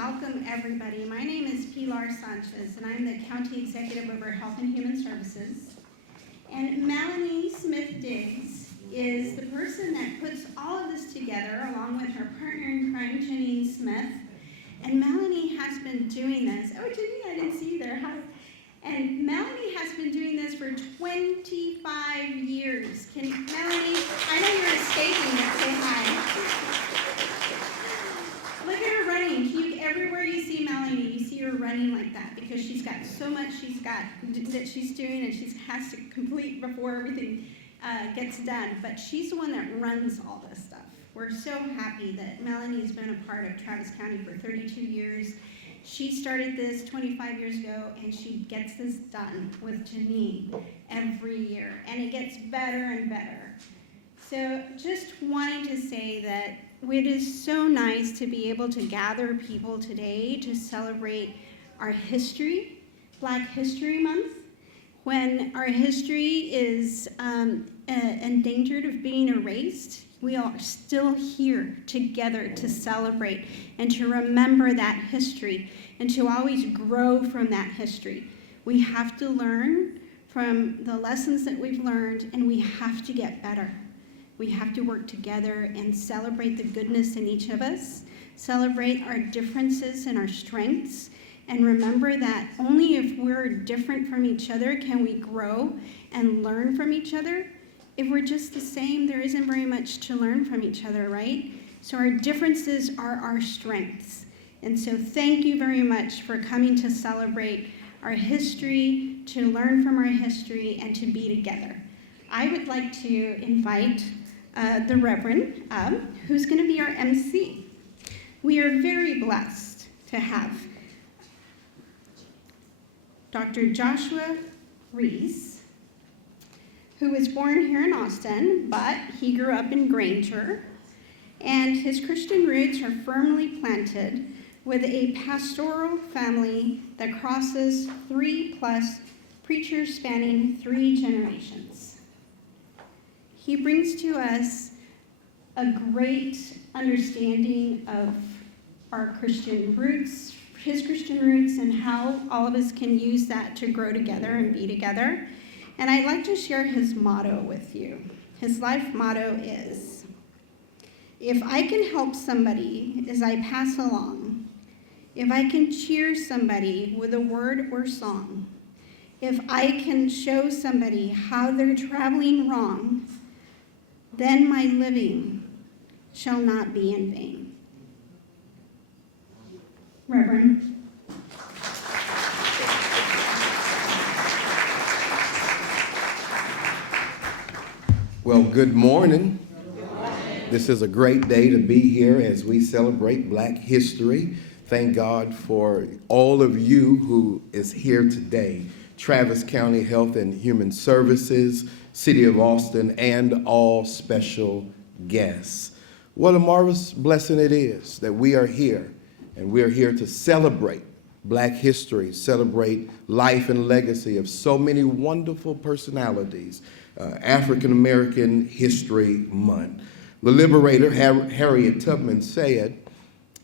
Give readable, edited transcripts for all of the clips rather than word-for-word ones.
welcome everybody. My name is Pilar Sanchez, and I'm the County Executive over Health and Human Services. And Melanie Smith-Diggs is the person that puts all of this together, along with her partner in crime, Janine Smith. And Melanie has been doing this. Oh, Janine, I didn't see you there. Hi. And Melanie has been doing this for 25 years. Melanie, I know you're escaping, but say hi. Look at her running. Everywhere you see Melanie, you see her running like that because she's got so much that she's doing and she has to complete before everything gets done. But she's the one that runs all this stuff. We're so happy that Melanie's been a part of Travis County for 32 years. She started this 25 years ago, and she gets this done with Janine every year, and it gets better and better. So just wanting to say that it is so nice to be able to gather people today to celebrate our history, Black History Month, when our history is endangered of being erased. We are still here together to celebrate and to remember that history and to always grow from that history. We have to learn from the lessons that we've learned, and we have to get better. We have to work together and celebrate the goodness in each of us, celebrate our differences and our strengths, and remember that only if we're different from each other can we grow and learn from each other. If we're just the same, there isn't very much to learn from each other, right? So our differences are our strengths. And so thank you very much for coming to celebrate our history, to learn from our history, and to be together. I would like to invite the Reverend who's going to be our MC. We are very blessed to have Dr. Joshua Reese, who was born here in Austin, but he grew up in Granger, and his Christian roots are firmly planted with a pastoral family that crosses 3+ preachers spanning 3 generations. He brings to us a great understanding of our Christian roots, his Christian roots, and how all of us can use that to grow together and be together. And I'd like to share his motto with you. His life motto is, if I can help somebody as I pass along, if I can cheer somebody with a word or song, if I can show somebody how they're traveling wrong, then my living shall not be in vain. Reverend. Well, good morning. This is a great day to be here as we celebrate Black history. Thank God for all of you who is here today. Travis County Health and Human Services, City of Austin, and all special guests. What a marvelous blessing it is that we are here, and we are here to celebrate Black history, celebrate life and legacy of so many wonderful personalities. African American History Month. The liberator Harriet Tubman said,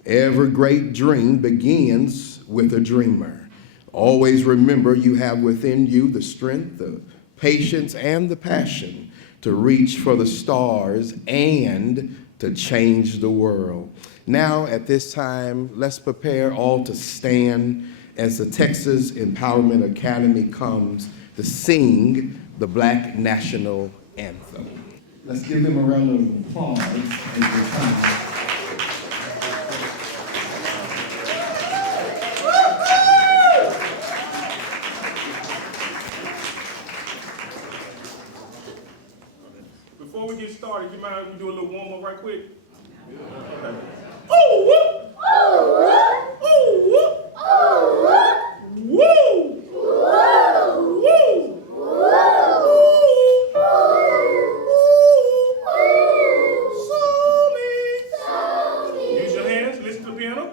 "Every great dream begins with a dreamer. Always remember you have within you the strength, the patience, and the passion to reach for the stars and to change the world." Now, at this time, let's prepare all to stand as the Texas Empowerment Academy comes to sing the Black National Anthem. Let's give them a round of applause as they come. Before we get started, you mind if we do a little warm-up right quick? Yeah. Okay. Oh, whoop! Oh, whoop! Oh, whoop! Oh, whoop! Woo! Woo! Woo! Use your hands, listen to the piano.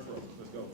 First row. Let's go.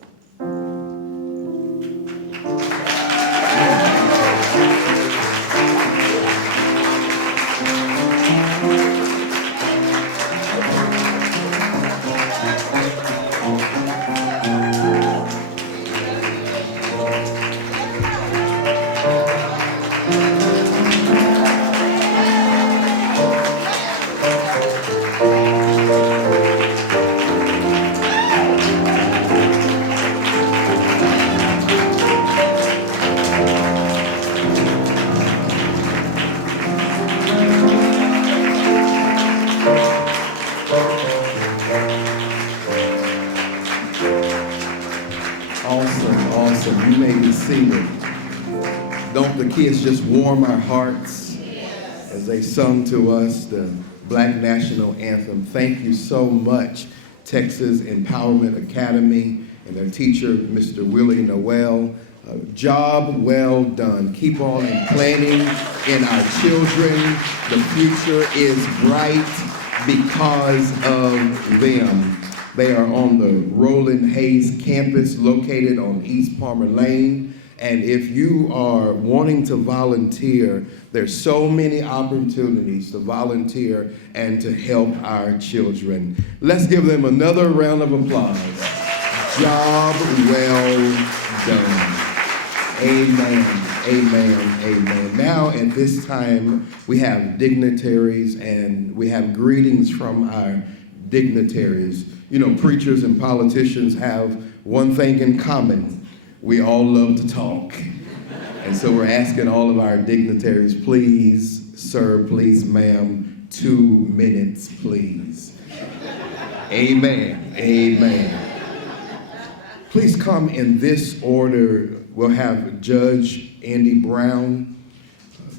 Awesome, awesome. You may be seated. Don't the kids just warm our hearts as they sung to us the Black National Anthem? Thank you so much, Texas Empowerment Academy and their teacher, Mr. Willie Noel. Job well done. Keep on planting in our children. The future is bright because of them. They are on the Roland Hayes campus located on East Palmer Lane. And if you are wanting to volunteer, there's so many opportunities to volunteer and to help our children. Let's give them another round of applause. Job well done. Amen, amen, amen. Now at this time, we have dignitaries and we have greetings from our dignitaries. You know, preachers and politicians have one thing in common. We all love to talk. And so we're asking all of our dignitaries, please, sir, please, ma'am, 2 minutes, please. Amen, amen. Please come in this order. We'll have Judge Andy Brown,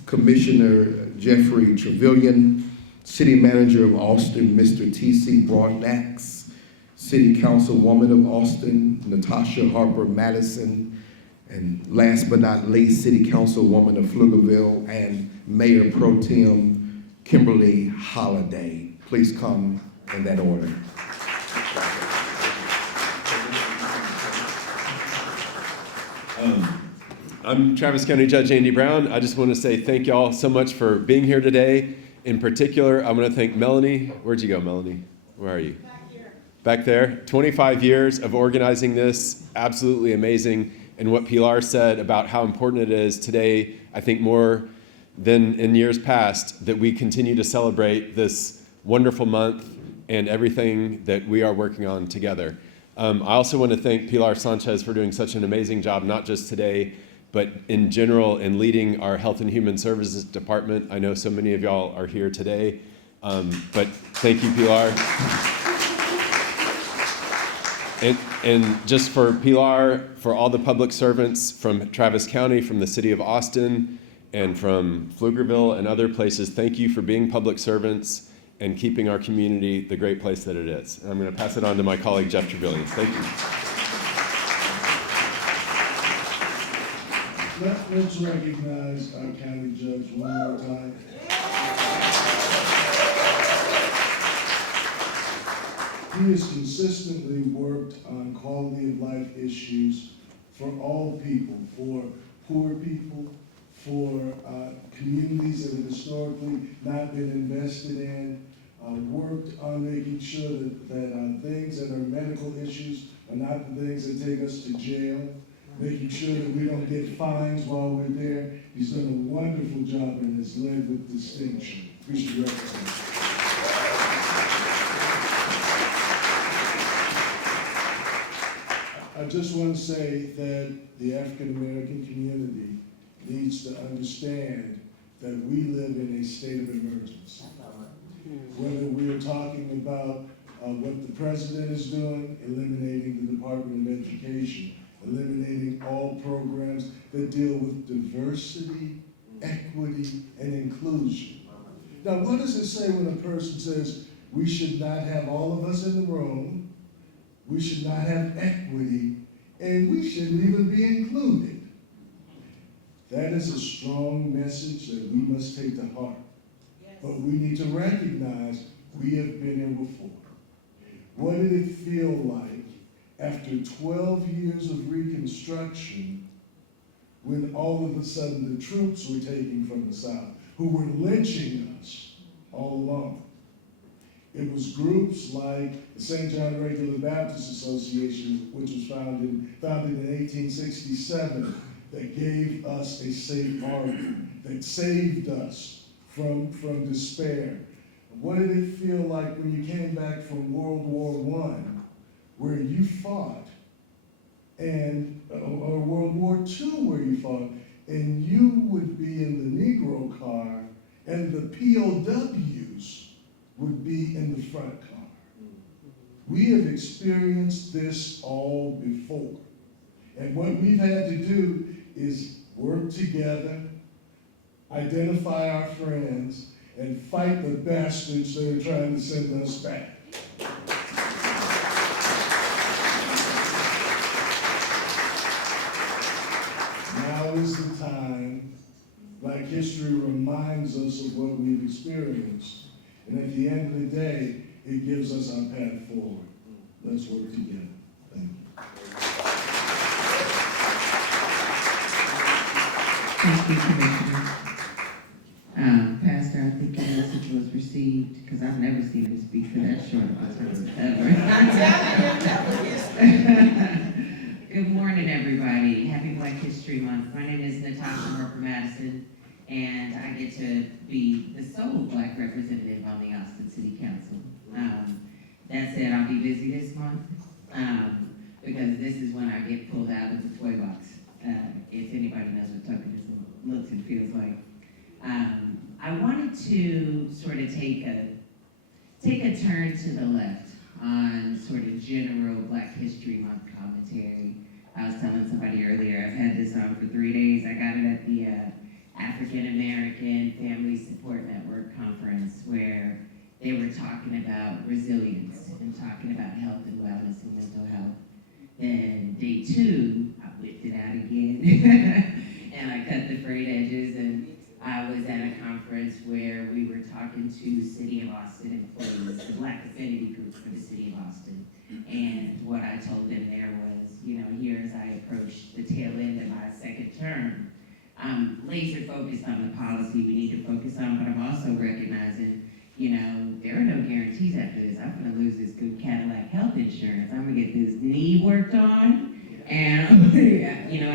Commissioner Jeffrey Trevelyan, City Manager of Austin, Mr. T.C. Broadnax, City Councilwoman of Austin, Natasha Harper Madison, and last but not least, City Councilwoman of Pflugerville and Mayor Pro Tem Kimberly Holliday. Please come in that order. I'm Travis County Judge Andy Brown. I just want to say thank y'all so much for being here today. In particular, I'm going to thank Melanie. Where'd you go, Melanie? Where are you? Back here. Back there. 25 years of organizing this. Absolutely amazing. And what Pilar said about how important it is today, I think more than in years past, that we continue to celebrate this wonderful month and everything that we are working on together. I also want to thank Pilar Sanchez for doing such an amazing job, not just today, but in general in leading our Health and Human Services Department. I know so many of y'all are here today, but thank you, Pilar. And just for Pilar, for all the public servants from Travis County, from the city of Austin, and from Pflugerville and other places, thank you for being public servants and keeping our community the great place that it is. And I'm going to pass it on to my colleague, Jeff Trevelyan. Thank you. Let's recognize our county judge one more time. He has consistently worked on quality of life issues for all people, for poor people, for communities that have historically not been invested in, worked on making sure that things that are medical issues are not the things that take us to jail, making sure that we don't get fines while we're there. He's done a wonderful job and has led with distinction. We should recognize him. I just want to say that the African American community needs to understand that we live in a state of emergency. Whether we are talking about what the president is doing, eliminating the Department of Education, eliminating all programs that deal with diversity, equity, and inclusion. Now, what does it say when a person says we should not have all of us in the room, we should not have equity, and we shouldn't even be included? That is a strong message that we must take to heart. But we need to recognize we have been here before. What did it feel like after 12 years of Reconstruction, when all of a sudden the troops were taken from the South, who were lynching us all along. It was groups like the St. John Regular Baptist Association, which was founded in 1867, that gave us a safe harbor, that saved us from despair. What did it feel like when you came back from World War I, where you fought, and or World War II, where you fought, and you would be in the Negro car, and the POWs would be in the front car. We have experienced this all before. And what we've had to do is work together, identify our friends, and fight the bastards that are trying to send us back. Now is the time. Black history reminds us of what we've experienced. And at the end of the day, it gives us our path forward. Let's work together. Thank you. Thank you, Commissioner. Pastor, I think your message was received, because I've never seen him speak for that short of a time, ever. Good morning, everybody. Happy Black History Month. My name is Natasha Harper Madison, and I get to be the sole Black representative on the Austin City Council. That said, I'll be busy this month, because this is when I get pulled out of the toy box. If anybody knows what tokenism looks and feels like. I wanted to sort of take a turn to the left on sort of general Black History Month commentary. I was telling somebody earlier, I've had this on for 3 days. I got it at the African American Family Support Network conference, where they were talking about resilience and talking about health and wellness and mental health. Then day 2, I whipped it out again and I cut the frayed edges, and I was at a conference where we were talking to City of Austin employees, the Black Affinity Group for the City of Austin. And what I told them there was, here as I approach the tail end of my second term, I'm laser focused on the policy we need to focus on, but I'm also recognizing, there are no guarantees after this. I'm gonna lose this good Cadillac health insurance. I'm gonna get this knee worked on. And,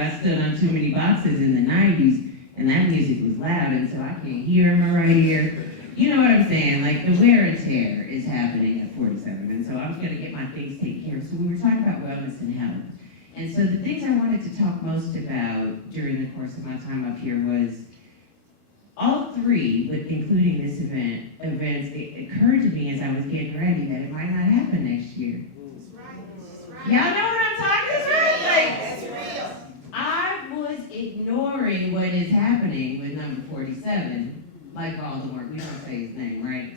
I stood on too many boxes in the 90s, and that music was loud, and so I can't hear in my right ear. You know what I'm saying? Like, the wear and tear is happening at 47, and so I'm gonna get my things taken care of. So we were talking about wellness and health. And so the things I wanted to talk most about during the course of my time up here was all 3, but including this events, it occurred to me as I was getting ready that it might not happen next year. That's right. Y'all know what I'm talking about? That's real. I was ignoring what is happening with number 47, like Voldemort. We don't say his name, right?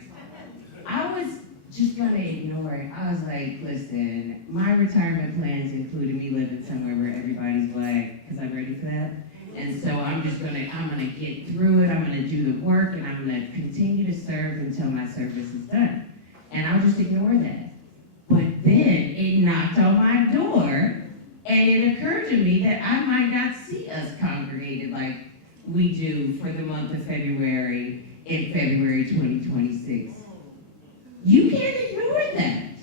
I was just gonna ignore it. I was like, listen, my retirement plans included me living somewhere where everybody's Black, because I'm ready for that. And so I'm gonna get through it, I'm gonna do the work, and I'm gonna continue to serve until my service is done. And I'll just ignore that. But then it knocked on my door, and it occurred to me that I might not see us congregated like we do for the month of February, in February 2026. You can't ignore that.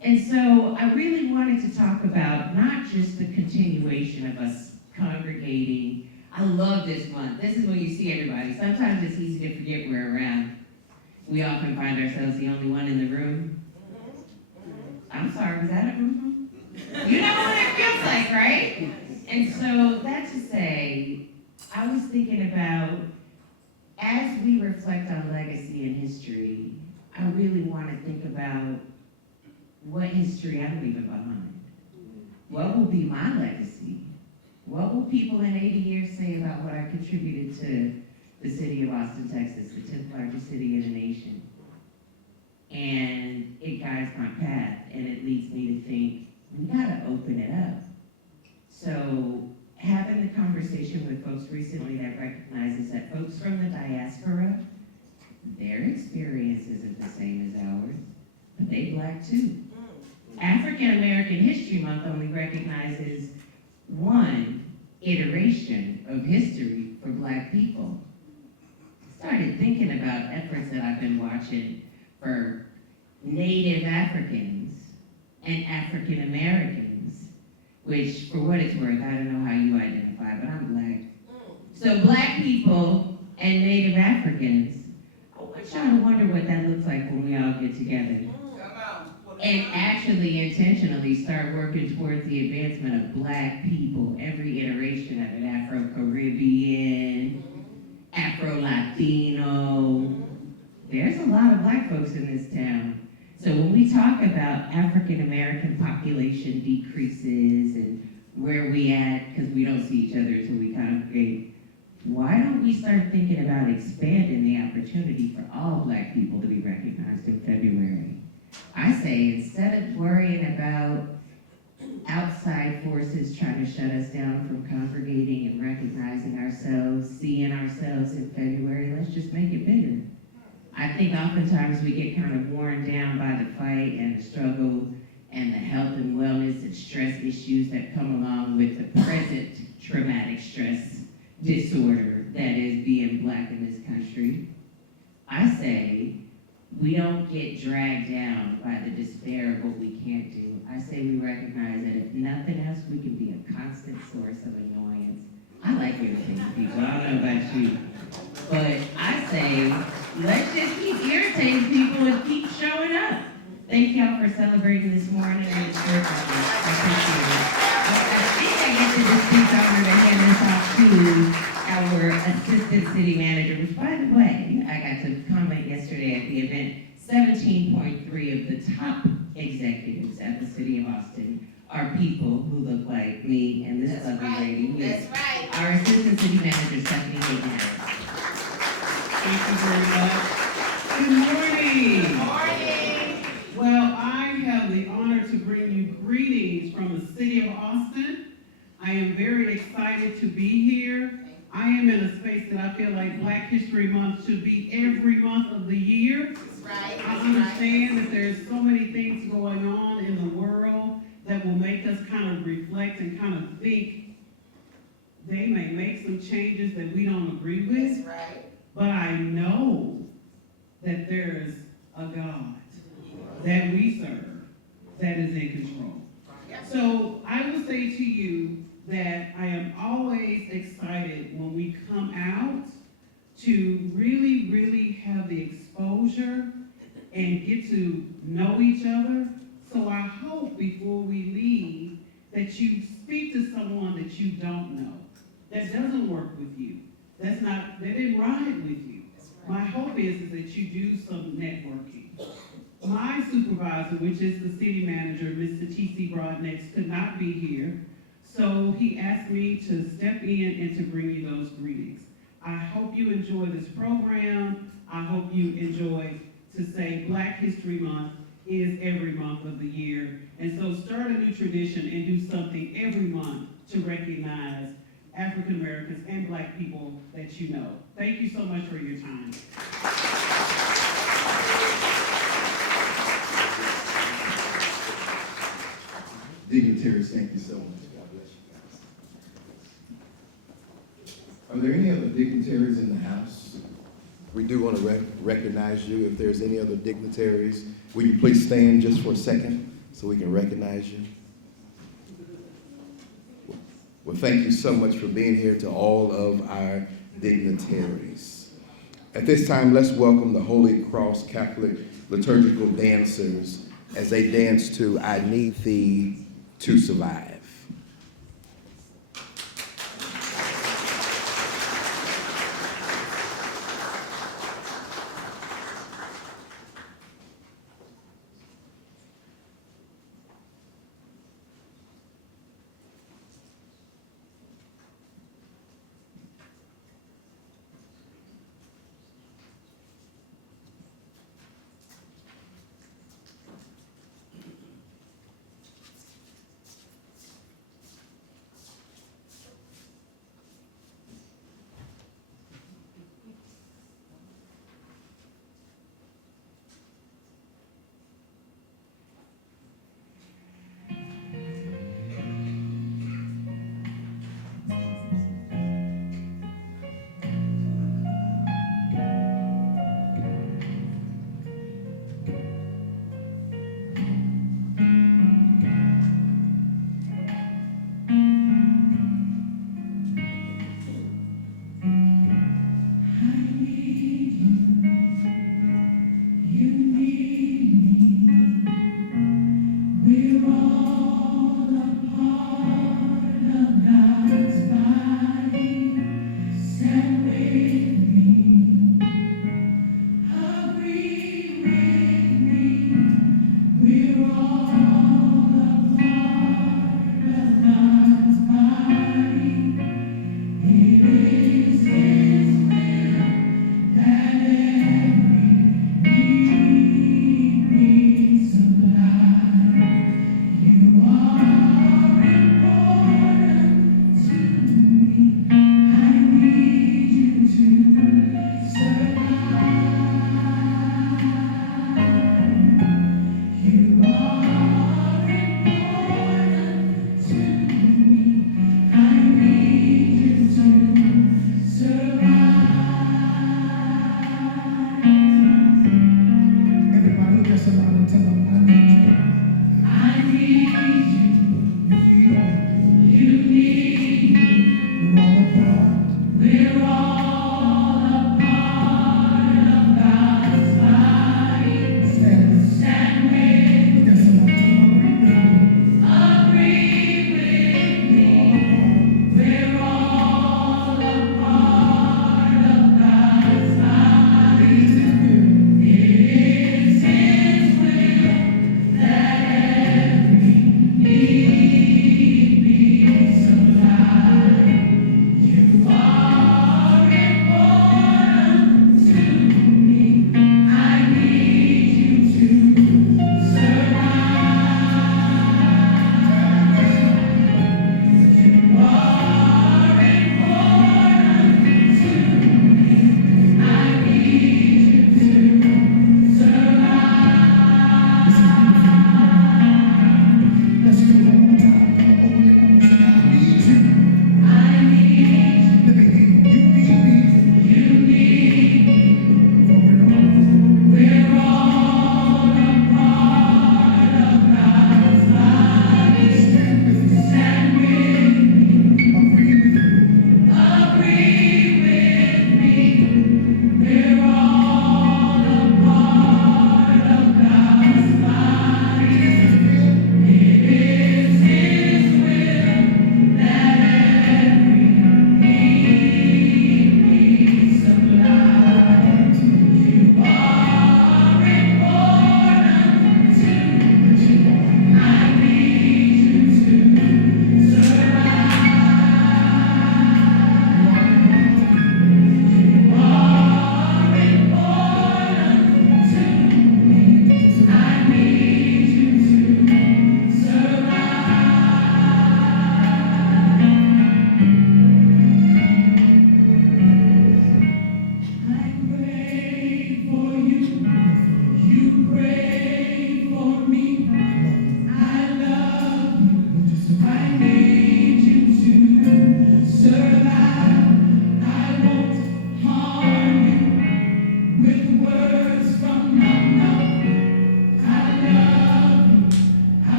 And so I really wanted to talk about not just the continuation of us congregating. I love this month. This is when you see everybody. Sometimes it's easy to forget we're around. We often find ourselves the only one in the room. I'm sorry, was that a mm-hmm? You know what it feels like, right? And so that to say, I was thinking about, as we reflect on legacy and history, I really want to think about what history I'm leaving behind. What will be my legacy? What will people in 80 years say about what I contributed to the city of Austin, Texas, the 10th largest city in the nation? And it guides my path, and it leads me to think, we gotta open it up. So having the conversation with folks recently that recognizes that folks from the diaspora, their experience isn't the same as ours, but they Black too. African American History Month only recognizes one iteration of history for Black people. Started thinking about efforts that I've been watching for Native Africans and African Americans, which, for what it's worth, I don't know how you identify, but I'm Black. So Black people and Native Africans, I want y'all to wonder what that looks like when we all get together. And actually intentionally start working towards the advancement of Black people, every iteration of it, Afro-Caribbean, Afro-Latino. There's a lot of Black folks in this town. So when we talk about African American population decreases and where we at, because we don't see each other until we congregate, why don't we start thinking about expanding the opportunity for all Black people to be recognized in February? I say instead of worrying about outside forces trying to shut us down from congregating and recognizing ourselves, seeing ourselves in February, let's just make it bigger. I think oftentimes we get kind of worn down by the fight and the struggle and the health and wellness and stress issues that come along with the present traumatic stress disorder that is being Black in this country. I say we don't get dragged down by the despair of what we can't do. I say we recognize that if nothing else, we can be a constant source of annoyance. I like irritating people, I don't know about you. But I say, let's just keep irritating people and keep showing up. Thank y'all for celebrating this morning and it's your birthday. I appreciate it. I think I get to just speak over to hand this off to our assistant city manager, which by the way, I got to comment yesterday at the event, 17.3 of the top executives at the city of Austin are people who look like me and this lovely lady. Who is our assistant city manager, Stephanie Hayden. Thank you very much. Good morning. Good morning. Well, I have the honor to bring you greetings from the city of Austin. I am very excited to be here. I am in a space that I feel like Black History Month should be every month of the year. I understand that there's so many things going on in the world that will make us kind of reflect and kind of think they may make some changes that we don't agree with. But I know that there is a God that we serve that is in control. So I will say to you that I am always excited when we come out to really, really have the exposure and get to know each other. So I hope before we leave that you speak to someone that you don't know, that doesn't work with you, that didn't ride with you. My hope is that you do some networking. My supervisor, which is the city manager, Mr. T.C. Broadnex, could not be here. So he asked me to step in and to bring you those greetings. I hope you enjoy this program. I hope you enjoy to say Black History Month is every month of the year. And so start a new tradition and do something every month to recognize African Americans and Black people that you know. Thank you so much for your time. Dignitaries, thank you so much. God bless you guys. Are there any other dignitaries in the house? We do want to recognize you. If there's any other dignitaries, will you please stand just for a second so we can recognize you? Well, thank you so much for being here to all of our dignitaries. At this time, let's welcome the Holy Cross Catholic liturgical dancers as they dance to I Need Thee to Survive.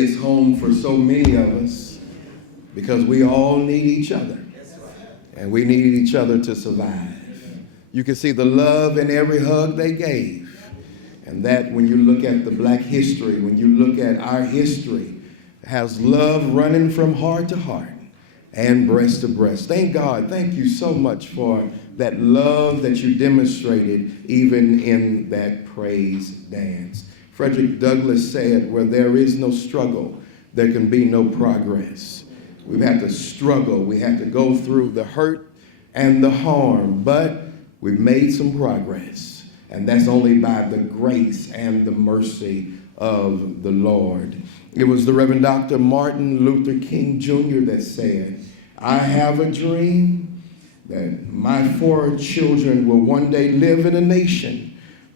hits home for so many of us because we all need each other. And we need each other to survive. You can see the love in every hug they gave. And that, when you look at the black history, when you look at our history, has love running from heart to heart and breast to breast. Thank God. Thank you so much for that love that you demonstrated even in that praise dance. Frederick Douglass said, where there is no struggle, there can be no progress. We've had to struggle. We had to go through the hurt and the harm, but we've made some progress. And that's only by the grace and the mercy of the Lord. It was the Reverend Dr. Martin Luther King Jr. that said, I have a dream that my 4 children will one day live in a nation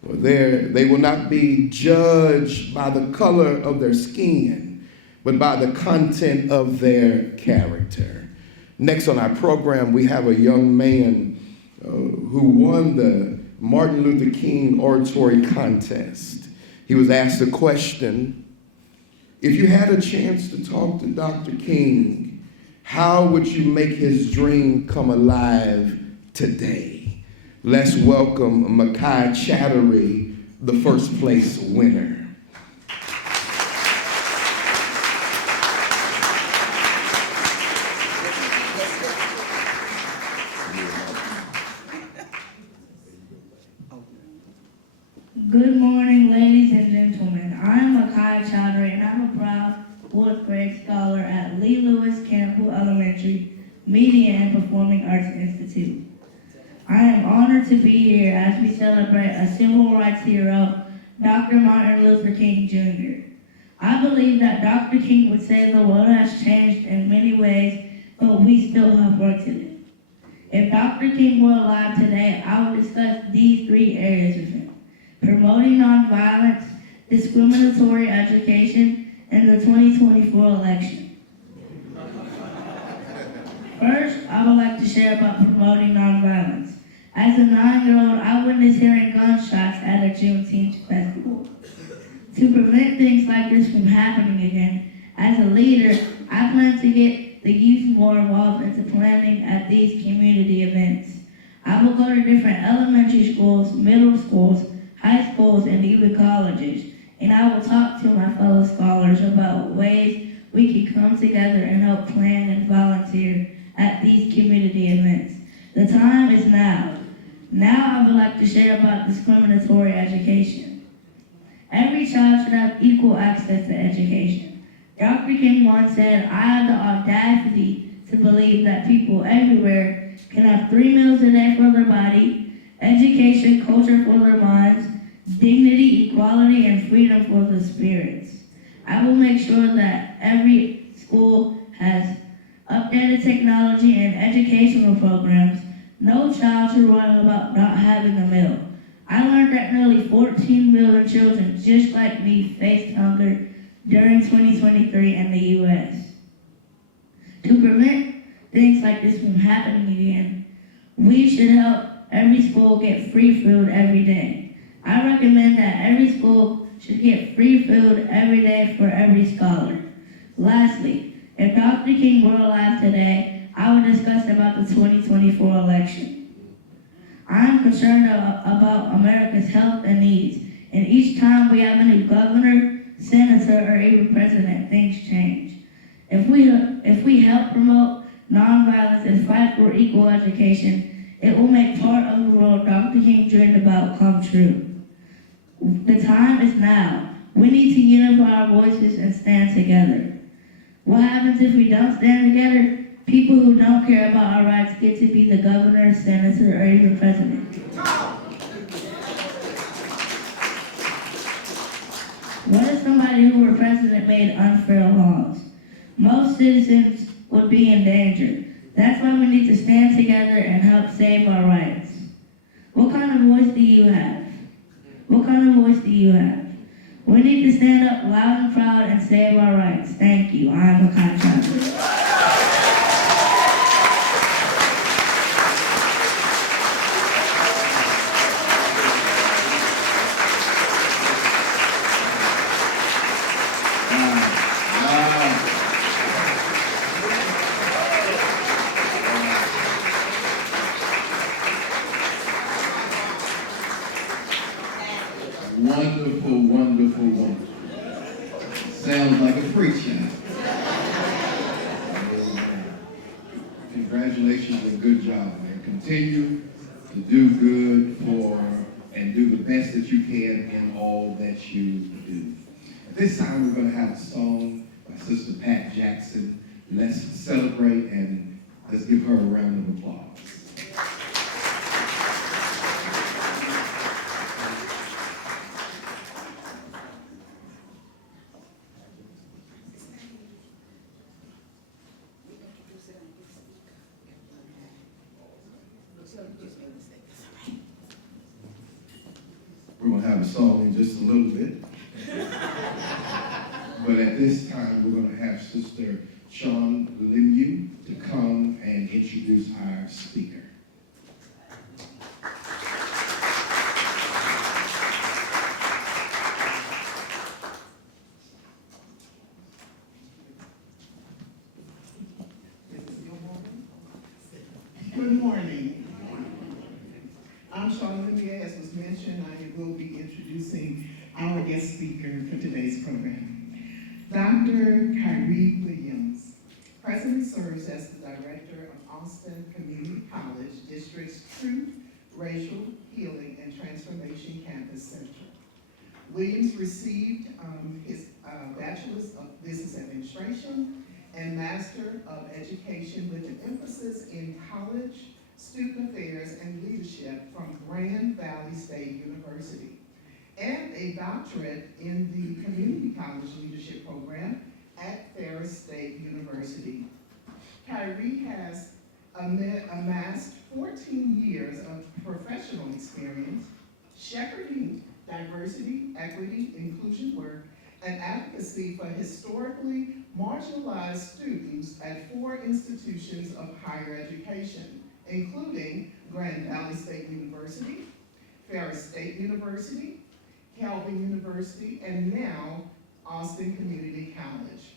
where they will not be judged by the color of their skin, but by the content of their character. Next on our program, we have a young man who won the Martin Luther King Oratory Contest. He was asked a question: if you had a chance to talk to Dr. King, how would you make his dream come alive today? Let's welcome Makai Chattery, the first place winner. Good morning, ladies and gentlemen. I'm Makai Chowdhury, and I'm a proud 4th grade scholar at Lee Lewis Campbell Elementary Media and Performing Arts Institute. I am honored to be here as we celebrate a civil rights hero, Dr. Martin Luther King Jr. I believe that Dr. King would say the world has changed in many ways, but we still have work to do. If Dr. King were alive today, I would discuss these 3 areas with him: promoting nonviolence, discriminatory education, and the 2024 election. First, I would like to share about promoting nonviolence. As a 9-year-old, I witnessed hearing gunshots at a Juneteenth festival. To prevent things like this from happening again, as a leader, I plan to get the youth more involved into planning at these community events. I will go to different elementary schools, middle schools, high schools, and even colleges, and I will talk to my fellow scholars about ways we can come together and help plan and volunteer at these community events. The time is now. Now I would like to share about discriminatory education. Every child should have equal access to education. Dr. King once said, I have the audacity to believe that people everywhere can have 3 meals a day for their body, education, culture for their minds, dignity, equality, and freedom for the spirits. I will make sure that every school has updated technology and educational programs. No child should worry about not having a meal. I learned that nearly 14 million children just like me faced hunger during 2023 in the U.S. To prevent things like this from happening again, we should help every school get free food every day. I recommend that every school should get free food every day for every scholar. Lastly, if Dr. King were alive today, I would discuss about the 2024 election. I am concerned about America's health and needs, and each time we have a new governor, senator, or even president, things change. If we help promote nonviolence and fight for equal education, it will make part of the world Dr. King dreamed about come true. The time is now. We need to unify our voices and stand together. What happens if we don't stand together? People who don't care about our rights get to be the governor, senator, or even president. What if somebody who were president made unfair laws? Most citizens would be in danger. That's why we need to stand together and help save our rights. What kind of voice do you have? What kind of voice do you have? We need to stand up loud and proud and save our rights. Thank you. I'm Makai Chowdhury. Wonderful, wonderful, wonderful. Sounds like a preacher. Congratulations and good job, man. Continue to do good and do the best that you can in all that you do. At this time, we're going to have a song by Sister Pat Jackson. Let's celebrate and let's give her a round of applause. We're going to have a song in just a little bit. But at this time, we're going to have Sister Sean Lemieux to come and introduce our speaker. Good morning. I'm Sean Lemieux. As was mentioned, I will be introducing our guest speaker for today's program. Dr. Kyrie Williams. Presently serves as the director of Austin Community College District's Truth, Racial Healing, and Transformation Campus Center. Williams received his Bachelor's of Business Administration and Master of Education with an emphasis in college, student affairs, and leadership from Grand Valley State University, and a doctorate in the Community College Leadership Program at Ferris State University. Kyrie has amassed 14 years of professional experience shepherding diversity, equity, inclusion work, and advocacy for historically marginalized students at 4 institutions of higher education, including Grand Valley State University, Ferris State University, Calvin University, and now Austin Community College.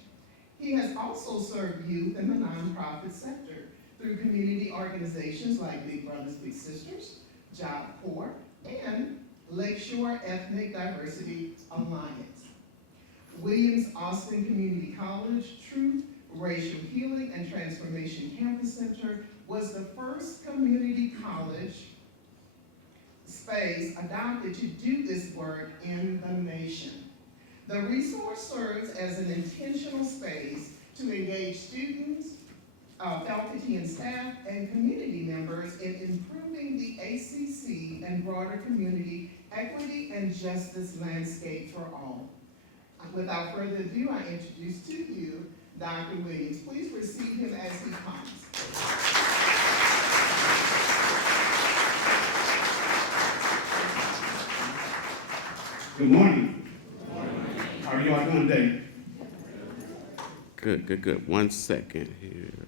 He has also served youth in the nonprofit sector through community organizations like Big Brothers Big Sisters, Job Corps, and Lakeshore Ethnic Diversity Alliance. Williams Austin Community College Truth, Racial Healing, and Transformation Campus Center was the first community college space adopted to do this work in the nation. The resource serves as an intentional space to engage students, faculty and staff, and community members in improving the ACC and broader community equity and justice landscape for all. Without further ado, I introduce to you Dr. Williams. Please receive him as he comes. Good morning. How are you all doing today? Good. 1 second here.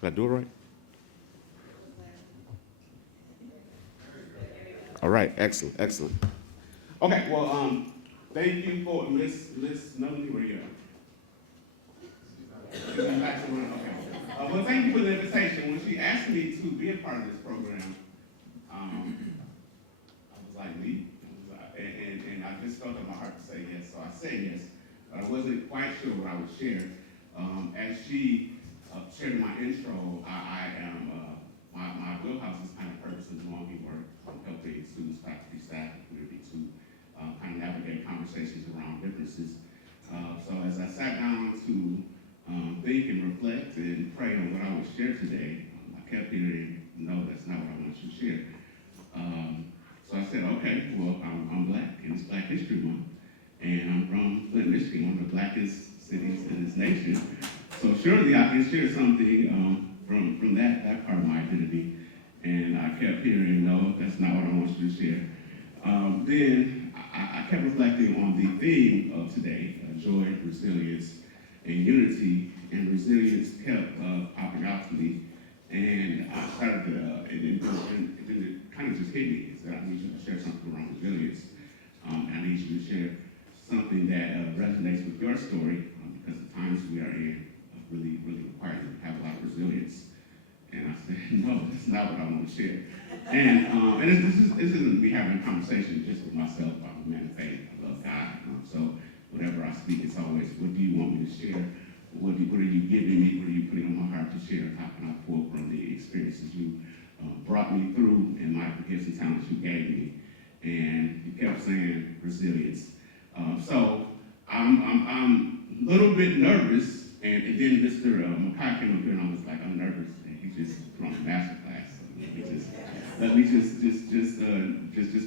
Did I do it right? All right, excellent. Okay, well, thank you for Miss Melanie, where you at? Okay. Well, thank you for the invitation. When she asked me to be a part of this program, I was like, me? And I just felt in my heart to say yes, so I said yes. But I wasn't quite sure what I would share. As she shared in my intro, I am, my wheelhouse is kind of purpose and belonging work, helping students, faculty, staff, and community to kind of navigate conversations around differences. So as I sat down to think and reflect and pray on what I would share today, I kept hearing, no, that's not what I want you to share. So I said, okay, well, I'm Black, and it's Black History Month, and I'm from Flint, Michigan, one of the blackest cities in this nation. So surely I can share something from that part of my identity. And I kept hearing, no, that's not what I want you to share. Then I kept reflecting on the theme of today, joy, resilience, and unity. And resilience kept popping out to me. And I started to, and then it kind of just hit me, is that I need you to share something around resilience. I need you to share something that resonates with your story, because the times we are in really require you to have a lot of resilience. And I said, No, that's not what I want to share. And this isn't me having a conversation just with myself. I'm a man of faith. I love God. So whatever I speak, it's always, what do you want me to share? What are you giving me? What are you putting on my heart to share? How can I pull from the experiences you brought me through and my gifts and talents you gave me? And he kept saying resilience. So I'm a little bit nervous. And then Mr. Makai came up here and I was like, I'm nervous. And he just threw a master class. So let me just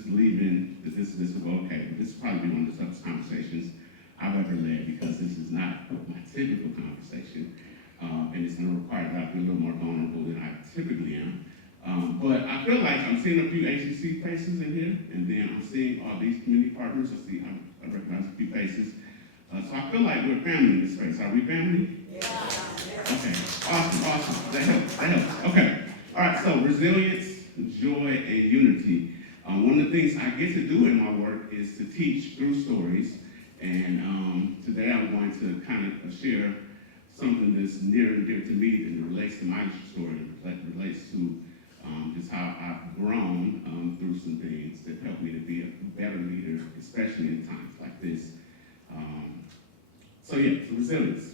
believe in that this will go okay. But this will probably be one of the toughest conversations I've ever led, because this is not my typical conversation. And it's going to require that I be a little more vulnerable than I typically am. But I feel like I'm seeing a few HCC faces in here, and then I'm seeing all these community partners. I recognize a few faces. So I feel like we're family in this space. Are we family? Yeah. Okay, awesome. That helps. Okay, all right, so resilience, joy, and unity. One of the things I get to do in my work is to teach through stories. And today I'm going to kind of share something that's near and dear to me and relates to my story, relates to just how I've grown through some things that help me to be a better leader, especially in times like this. So resilience.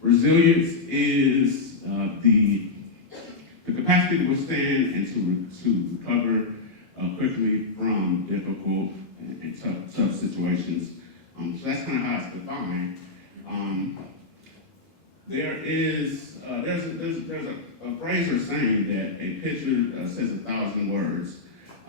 Resilience is the capacity to withstand and to recover quickly from difficult and tough situations. So that's kind of how it's defined. There's a phrase or saying that a picture says 1,000 words.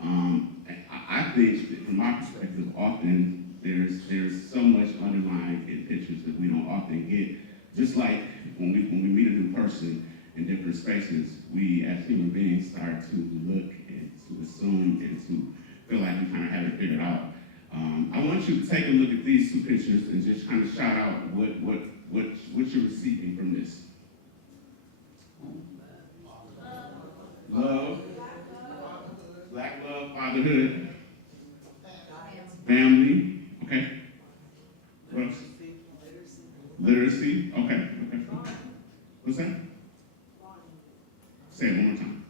I think that from my perspective, often there's so much underlying in pictures that we don't often get. Just like when we meet a new person in different spaces, we as human beings start to look and to assume and to feel like we kind of have it figured out. I want you to take a look at these two pictures and just kind of shout out what you're receiving from this. Love, black love, fatherhood, family, okay. What else? Literacy, okay. What's that? Say it one more time.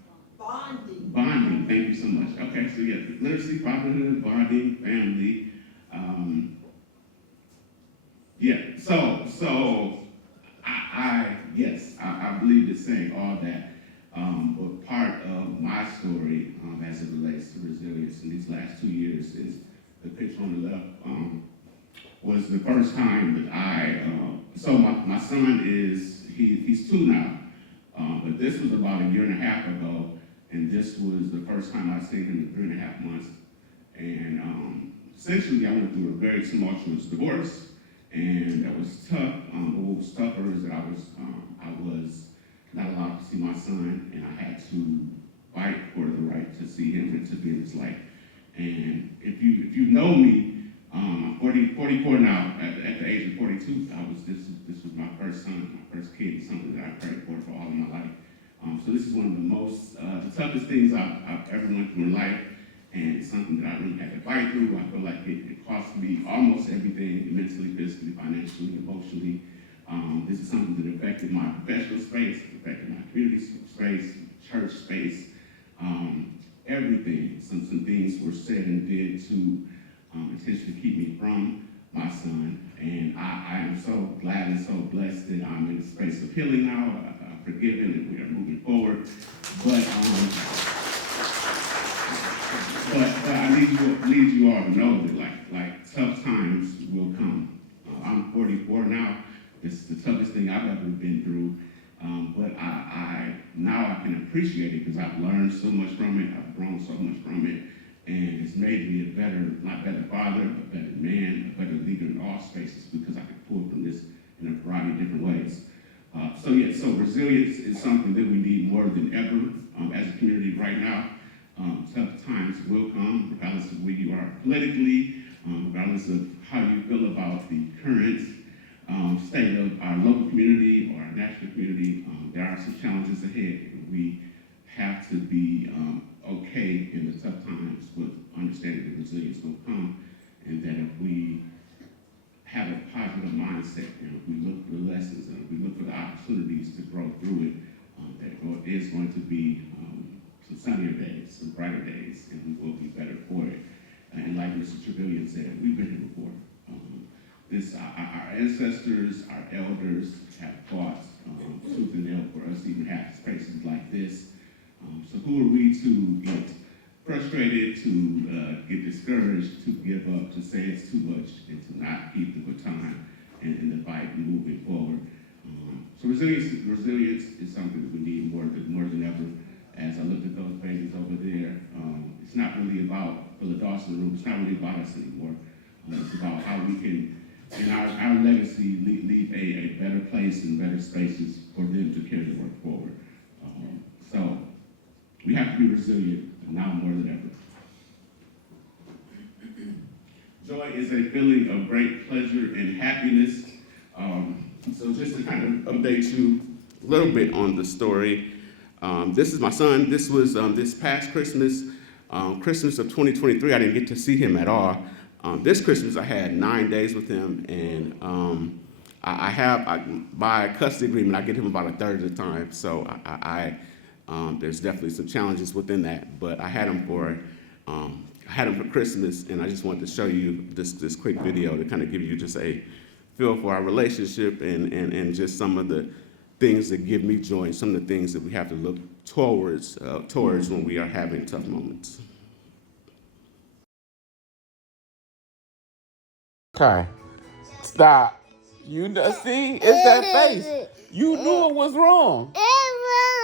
Bonding, thank you so much. Okay, so literacy, fatherhood, bonding, family. So I believe that saying all that, but part of my story as it relates to resilience in these last 2 years is the picture on the left was the first time that so my son he's 2 now, but this was about 1.5 years ago, and this was the first time I'd seen him in 3.5 months. And essentially I went through a very tumultuous divorce, and that was tough. But what was tougher is that I was not allowed to see my son, and I had to fight for the right to see him and to be in his life. And if you know me, I'm 44 now. At the age of 42, this was my first son, my first kid, something that I prayed for all of my life. So this is one of the toughest things I've ever went through in life, and it's something that I really had to fight through. I feel like it cost me almost everything, mentally, physically, financially, emotionally. This is something that affected my professional space, affected my community space, church space, everything. Some things were said and did to intentionally keep me from my son. And I am so glad and so blessed that I'm in a space of healing now, forgiven, and we are moving forward. But I need you all to know that like tough times will come. I'm 44 now. It's the toughest thing I've ever been through. But I now I can appreciate it because I've learned so much from it. I've grown so much from it. And it's made me not better father, a better man, a better leader in all spaces because I can pull from this in a variety of different ways. So resilience is something that we need more than ever as a community right now. Tough times will come, regardless of where you are politically, regardless of how you feel about the current state of our local community or our national community. There are some challenges ahead, and we have to be okay in the tough times with understanding that resilience will come, and that if we have a positive mindset, and if we look for the lessons, and if we look for the opportunities to grow through it, is going to be some sunnier days, some brighter days, and we will be better for it. And like Mr. Trevelyan said, we've been here before. Our ancestors, our elders have fought tooth and nail for us to even have spaces like this. So who are we to get frustrated, to get discouraged, to give up, to say it's too much, and to not keep the baton in the fight and moving forward? So resilience is something that we need more than ever. As I look at those babies over there, it's not really about, for the Dawson room, it's not really about us anymore. It's about how we can, in our legacy, leave a better place and better spaces for them to carry the work forward. So we have to be resilient now more than ever. Joy is a feeling of great pleasure and happiness. So just to kind of update you a little bit on the story, this is my son. This was this past Christmas, Christmas of 2023. I didn't get to see him at all. This Christmas, I had 9 days with him, and by custody agreement, I get him about a third of the time. So there's definitely some challenges within that. But I had him for Christmas, and I just wanted to show you this quick video to kind of give you just a feel for our relationship and just some of the things that give me joy and some of the things that we have to look towards when we are having tough moments. Okay, stop. You know, see, it's that face. You knew it was wrong.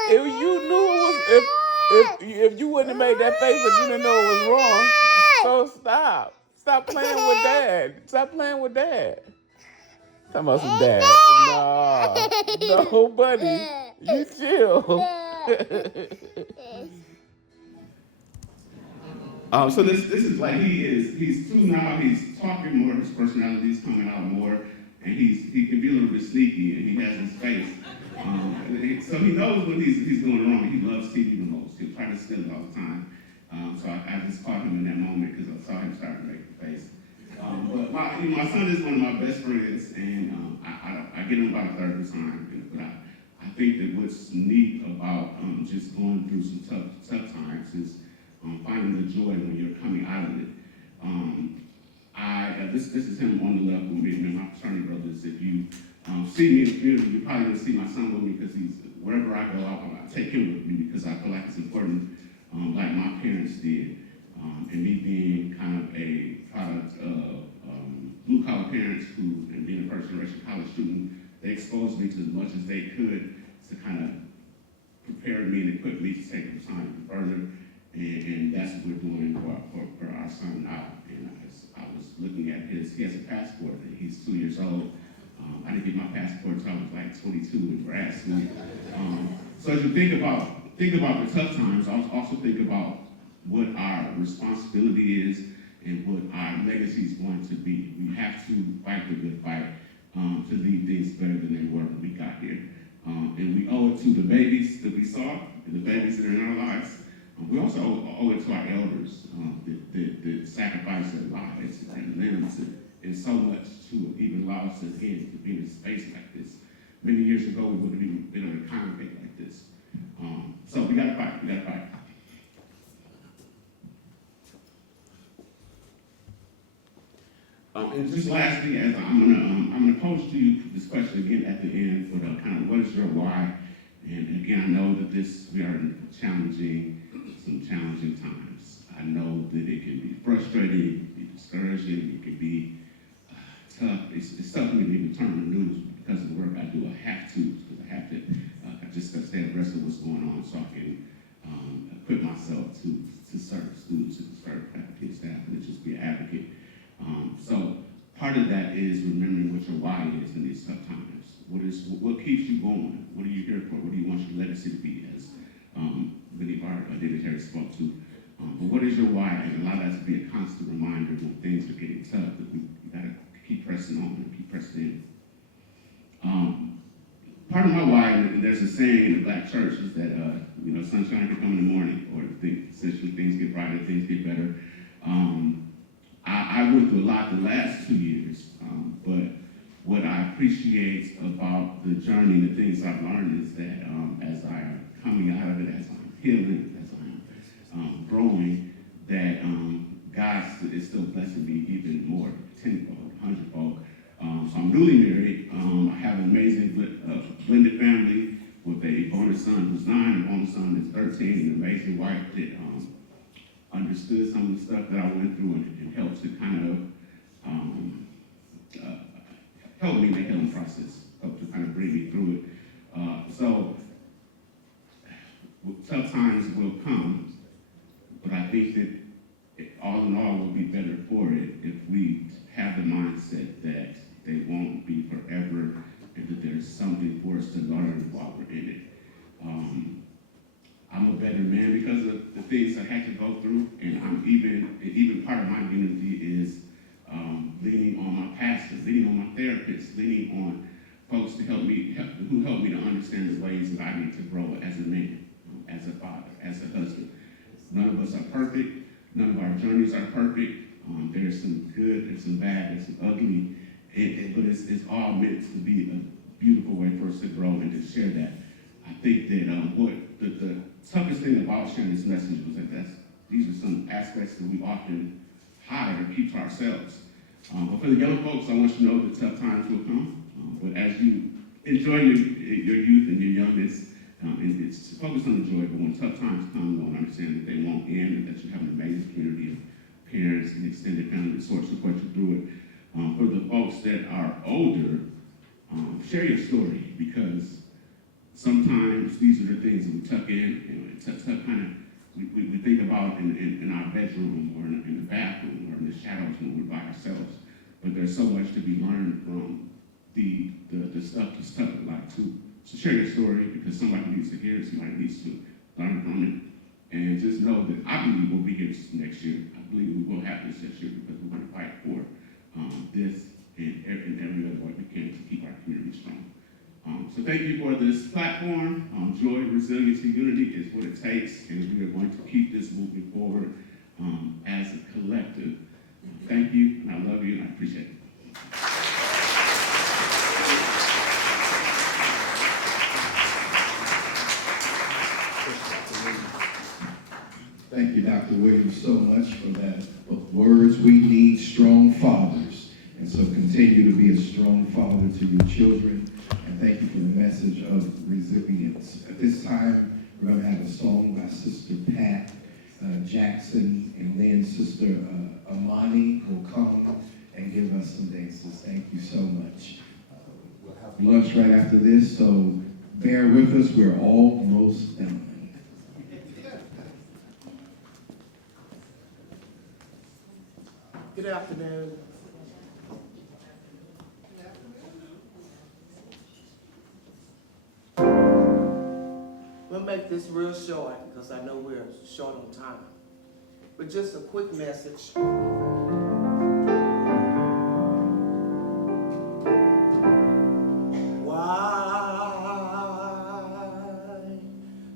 If you knew it was, if you wouldn't have made that face, if you didn't know it was wrong. So stop. Stop playing with Dad. Stop playing with Dad. Talking about some Dad. No, buddy. You chill. So this is like he's two now, he's talking more, his personality's coming out more, and he can be a little bit sneaky, and he has his face. So he knows when he's going wrong. He loves TV the most. He'll try to steal it all the time. So I just caught him in that moment because I saw him start to make the face. But my son is one of my best friends, and I get him about a third of the time. But I think that what's neat about just going through some tough times is finding the joy when you're coming out of it. This is him on the left with me and my fraternity brothers. If you see me in the community, you're probably going to see my son with me because wherever I go, I take him with me because I feel like it's important, like my parents did. And me being kind of a product of blue-collar parents and being a first-generation college student, they exposed me to as much as they could to kind of prepare me and equip me to take the time further. And that's what we're doing for our son now. And I was looking at he has a passport, and he's 2 years old. I didn't get my passport until I was like 22 in grad school. So as you think about the tough times, also think about what our responsibility is and what our legacy is going to be. We have to fight the good fight to leave things better than they were when we got here. And we owe it to the babies that we saw and the babies that are in our lives. We also owe it to our elders that sacrificed their lives and limbs and so much to even allow us as kids to be in a space like this. Many years ago, we wouldn't have even been in a conflict like this. So we gotta fight. And just lastly, as I'm gonna pose to you this question again at the end for the kind of what is your why? And again, I know that we are in some challenging times. I know that it can be frustrating, it can be discouraging, it can be tough. It's tough for me to even turn on the news because of the work I do. I have to, because I just got to stay abreast of what's going on so I can equip myself to serve students and serve faculty and staff and to just be an advocate. So part of that is remembering what your why is in these tough times. What keeps you going? What are you here for? What do you want your legacy to be, as many of our dignitaries spoke to? But what is your why? And allow that to be a constant reminder when things are getting tough that we gotta keep pressing on and keep pressing in. Part of my why, and there's a saying in the Black church, is that sunshine can come in the morning, or essentially things get brighter, things get better. I went through a lot the last 2 years, but what I appreciate about the journey, the things I've learned is that as I am coming out of it, as I'm healing, as I'm growing, that God is still blessing me even more, tenfold, hundredfold. So I'm newly married. I have an amazing blended family with a bonus son who's 9, and a bonus son is 13, and an amazing wife that understood some of the stuff that I went through and helped to kind of help me in the healing process, helped to kind of bring me through it. So tough times will come, but I think that all in all will be better for it if we have the mindset that they won't be forever and that there's something for us to learn while we're in it. I'm a better man because of the things I had to go through, and even part of my unity is leaning on my pastor, leaning on my therapist, leaning on folks to who help me to understand the ways that I need to grow as a man, as a father, as a husband. None of us are perfect. None of our journeys are perfect. There's some good, there's some bad, there's some ugly, but it's all meant to be a beautiful way for us to grow and to share that. I think that what the toughest thing about sharing this message was that these are some aspects that we often hide or keep to ourselves. But for the young folks, I want you to know that tough times will come. But as you enjoy your youth and your youngness, and it's focused on the joy, but when tough times come, don't understand that they won't end and that you have an amazing community of parents and extended family that sort of support you through it. For the folks that are older, share your story, because sometimes these are the things that we tuck in, we think about in our bedroom or in the bathroom or in the shadows when we're by ourselves. But there's so much to be learned from the stuff that's tough in life too. So share your story, because somebody needs to hear it, somebody needs to learn from it. And just know that I believe we'll be here next year. I believe we will have this year because we're going to fight for this and every other way we can to keep our community strong. So thank you for this platform. Joy, resiliency, unity is what it takes, and we are going to keep this moving forward as a collective. Thank you, and I love you, and I appreciate it. Thank you, Dr. Williams, so much for that. Words, we need strong fathers. And so continue to be a strong father to your children. And thank you for the message of resilience. At this time, we're going to have a song by Sister Pat Jackson, and then Sister Amani will come and give us some dances. Thank you so much. We'll have lunch right after this, so bear with us. We're almost done. Good afternoon. We'll make this real short because I know we're short on time. But just a quick message. Why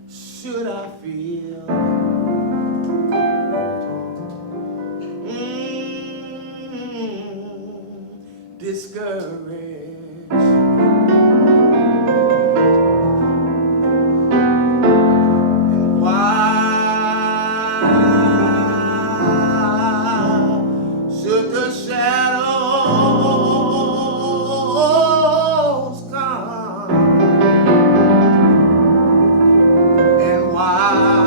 should I feel discouraged? And why should the shadows come? And why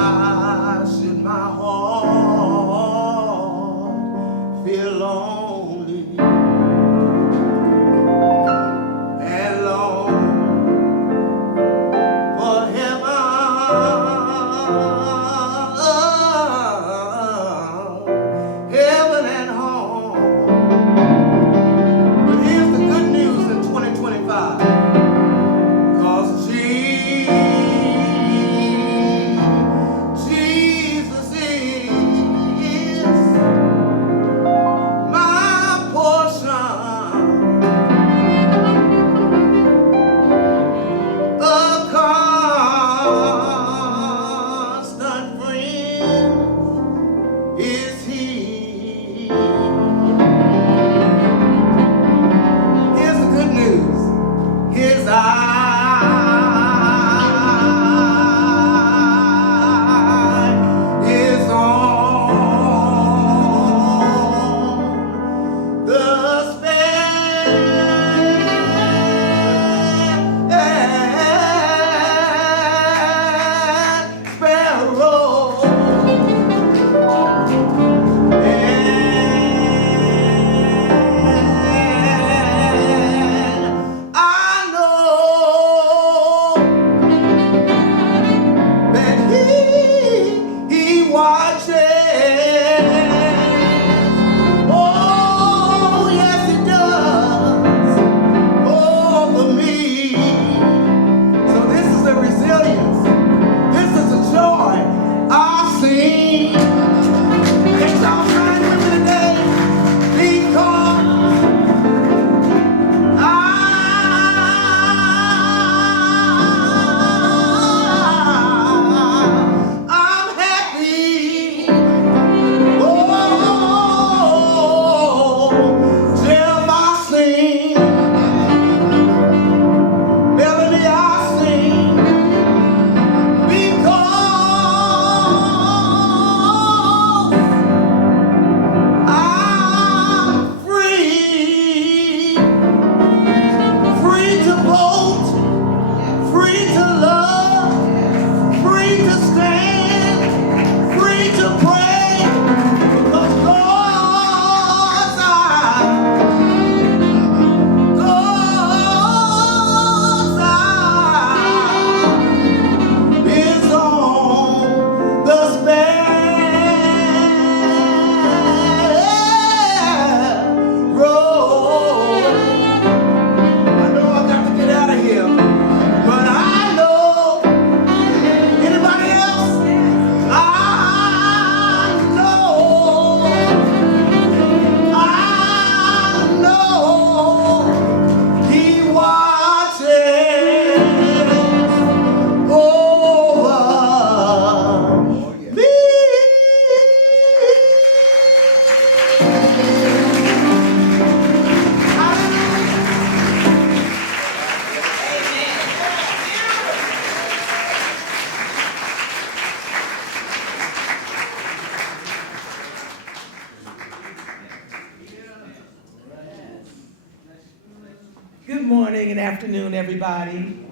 and afternoon, everybody.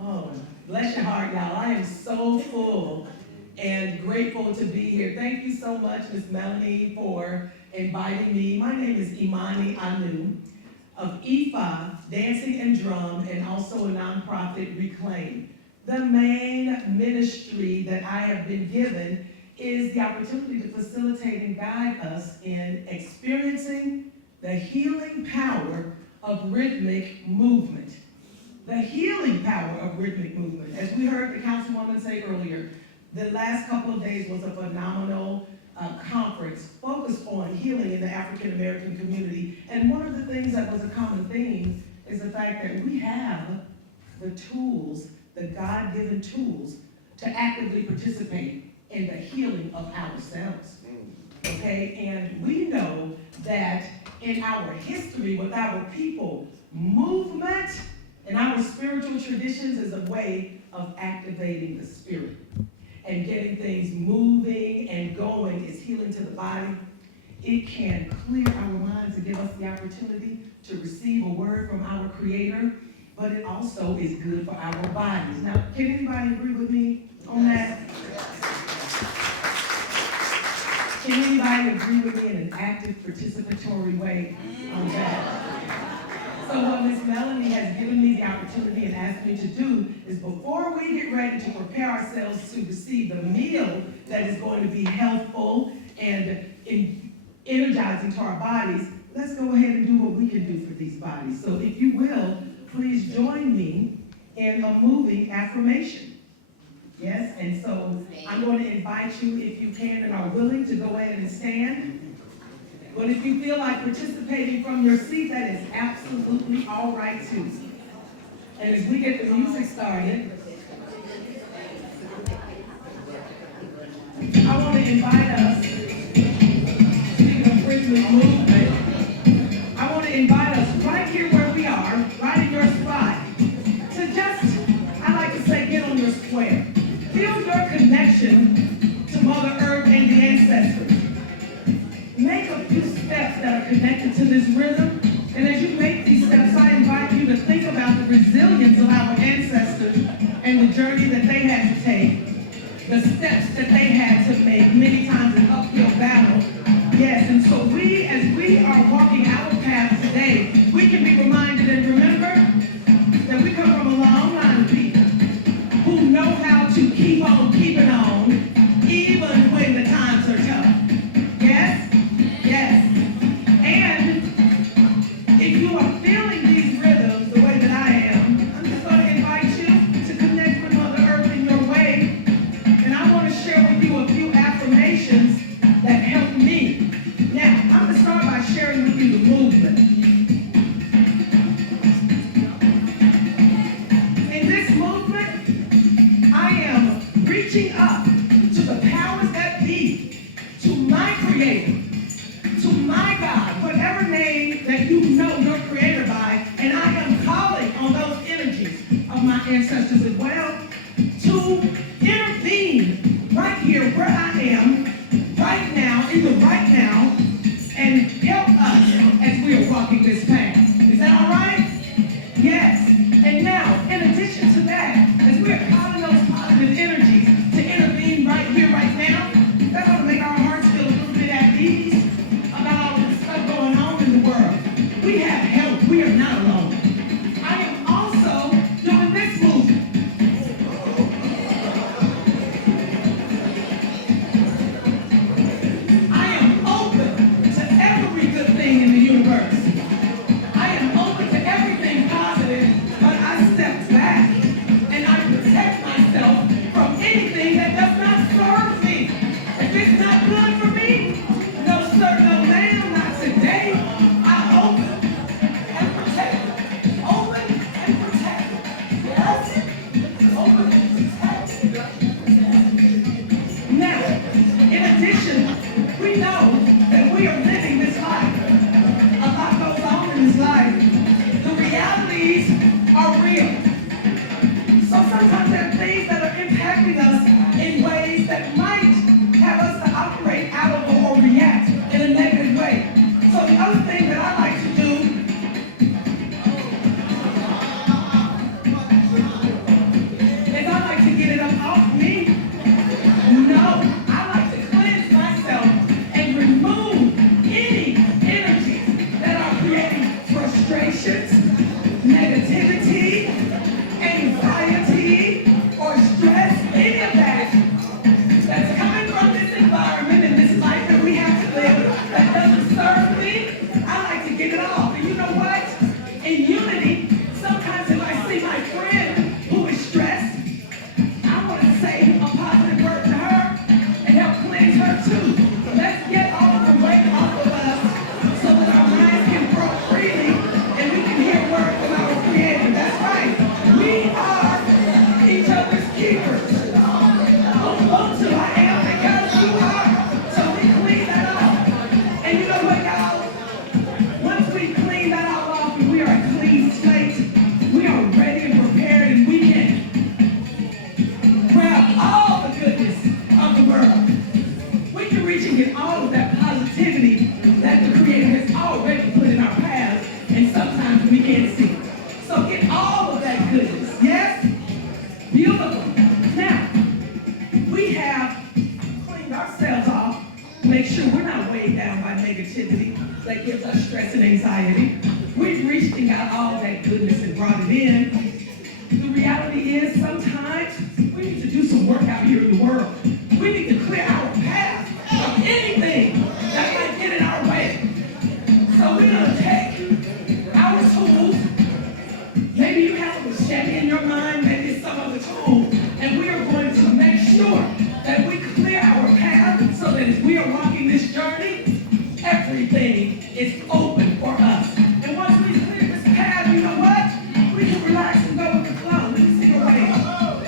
Oh, bless your heart, y'all. I am so full and grateful to be here. Thank you so much, Miss Melanie, for inviting me. My name is Imani Anu of IFA, Dancing and Drum, and also a nonprofit, Reclaim. The main ministry that I have been given is the opportunity to facilitate and guide us in experiencing the healing power of rhythmic movement. The healing power of rhythmic movement. As we heard the councilwoman say earlier, the last couple of days was a phenomenal conference focused on healing in the African American community. And one of the things that was a common theme is the fact that we have the tools, the God-given tools, to actively participate in the healing of ourselves. Okay, and we know that in our history with our people, movement in our spiritual traditions is a way of activating the spirit. And getting things moving and going is healing to the body. It can clear our minds and give us the opportunity to receive a word from our Creator, but it also is good for our bodies. Now, can anybody agree with me on that? Can anybody agree with me in an active, participatory way on that? So what Miss Melanie has given me the opportunity and asked me to do is before we get ready to prepare ourselves to receive the meal that is going to be healthful and energizing to our bodies, let's go ahead and do what we can do for these bodies. So if you will, please join me in a moving affirmation. Yes, and so I'm going to invite you, if you can and are willing, to go ahead and stand. But if you feel like participating from your seat, that is absolutely all right too. And as we get the music started, I want to invite us, speaking of rhythmic movement, I want to invite us right here where we are, right in your spot, to just, I like to say, get on your square. Feel your connection to Mother Earth and the ancestors. Make a few steps that are connected to this rhythm. And as you make these steps, I invite you to think about the resilience of our ancestors and the journey that they had to take, the steps that they had to make, many times an uphill battle. Yes, and so as we are walking our path today, we can be reminded and remember that we come from a long line of people who know how to keep on keeping on, even when the times are tough. Yes? Yes. And if you are feeling these rhythms the way that I am, I'm just going to invite you to connect with Mother Earth in your way. And I want to share with you a few affirmations that help me. Now, I'm going to start by sharing with you the movement. In this movement, I am reaching up to the powers that be, to my Creator, to my God, whatever name that you know your Creator by, and I am calling on those energies of my ancestors as well to intervene right here where I am, right now, in the right now, and help us as we are walking this path. Is that all right? Yes. And now, in addition to that, as we are calling those positive energies to intervene right here, right now, that's going to make our hearts feel a little bit at ease about all the stuff going on in the world. We have help. We are not alone. I am also doing this movement. I am open to every good thing in the universe. I am open to everything positive, but I step back and I protect myself from anything that does not serve me. If it's not good for me, no sir, no ma'am, not today. I open and protect. Open and protect. Yes? Open and protect. Now, in addition, we know that we are living this life. A lot goes on in this life. The realities are real. So sometimes there are things that are impacting us in ways that might have us to operate out of or react in a negative way. So the other thing that I like to do make sure we're not weighed down by negativity that gives us stress and anxiety. We've reached and got all that goodness and brought it in. The reality is sometimes we need to do some work out here in the world. We need to clear our path of anything that might get in our way. So we're gonna take our tools. Maybe you have a machete in your mind, maybe it's some other tool, and we are going to make sure that we clear our path so that as we are walking this journey, everything is open for us. And once we clear this path, you know what? We can relax and go with the flow. Let me see your way.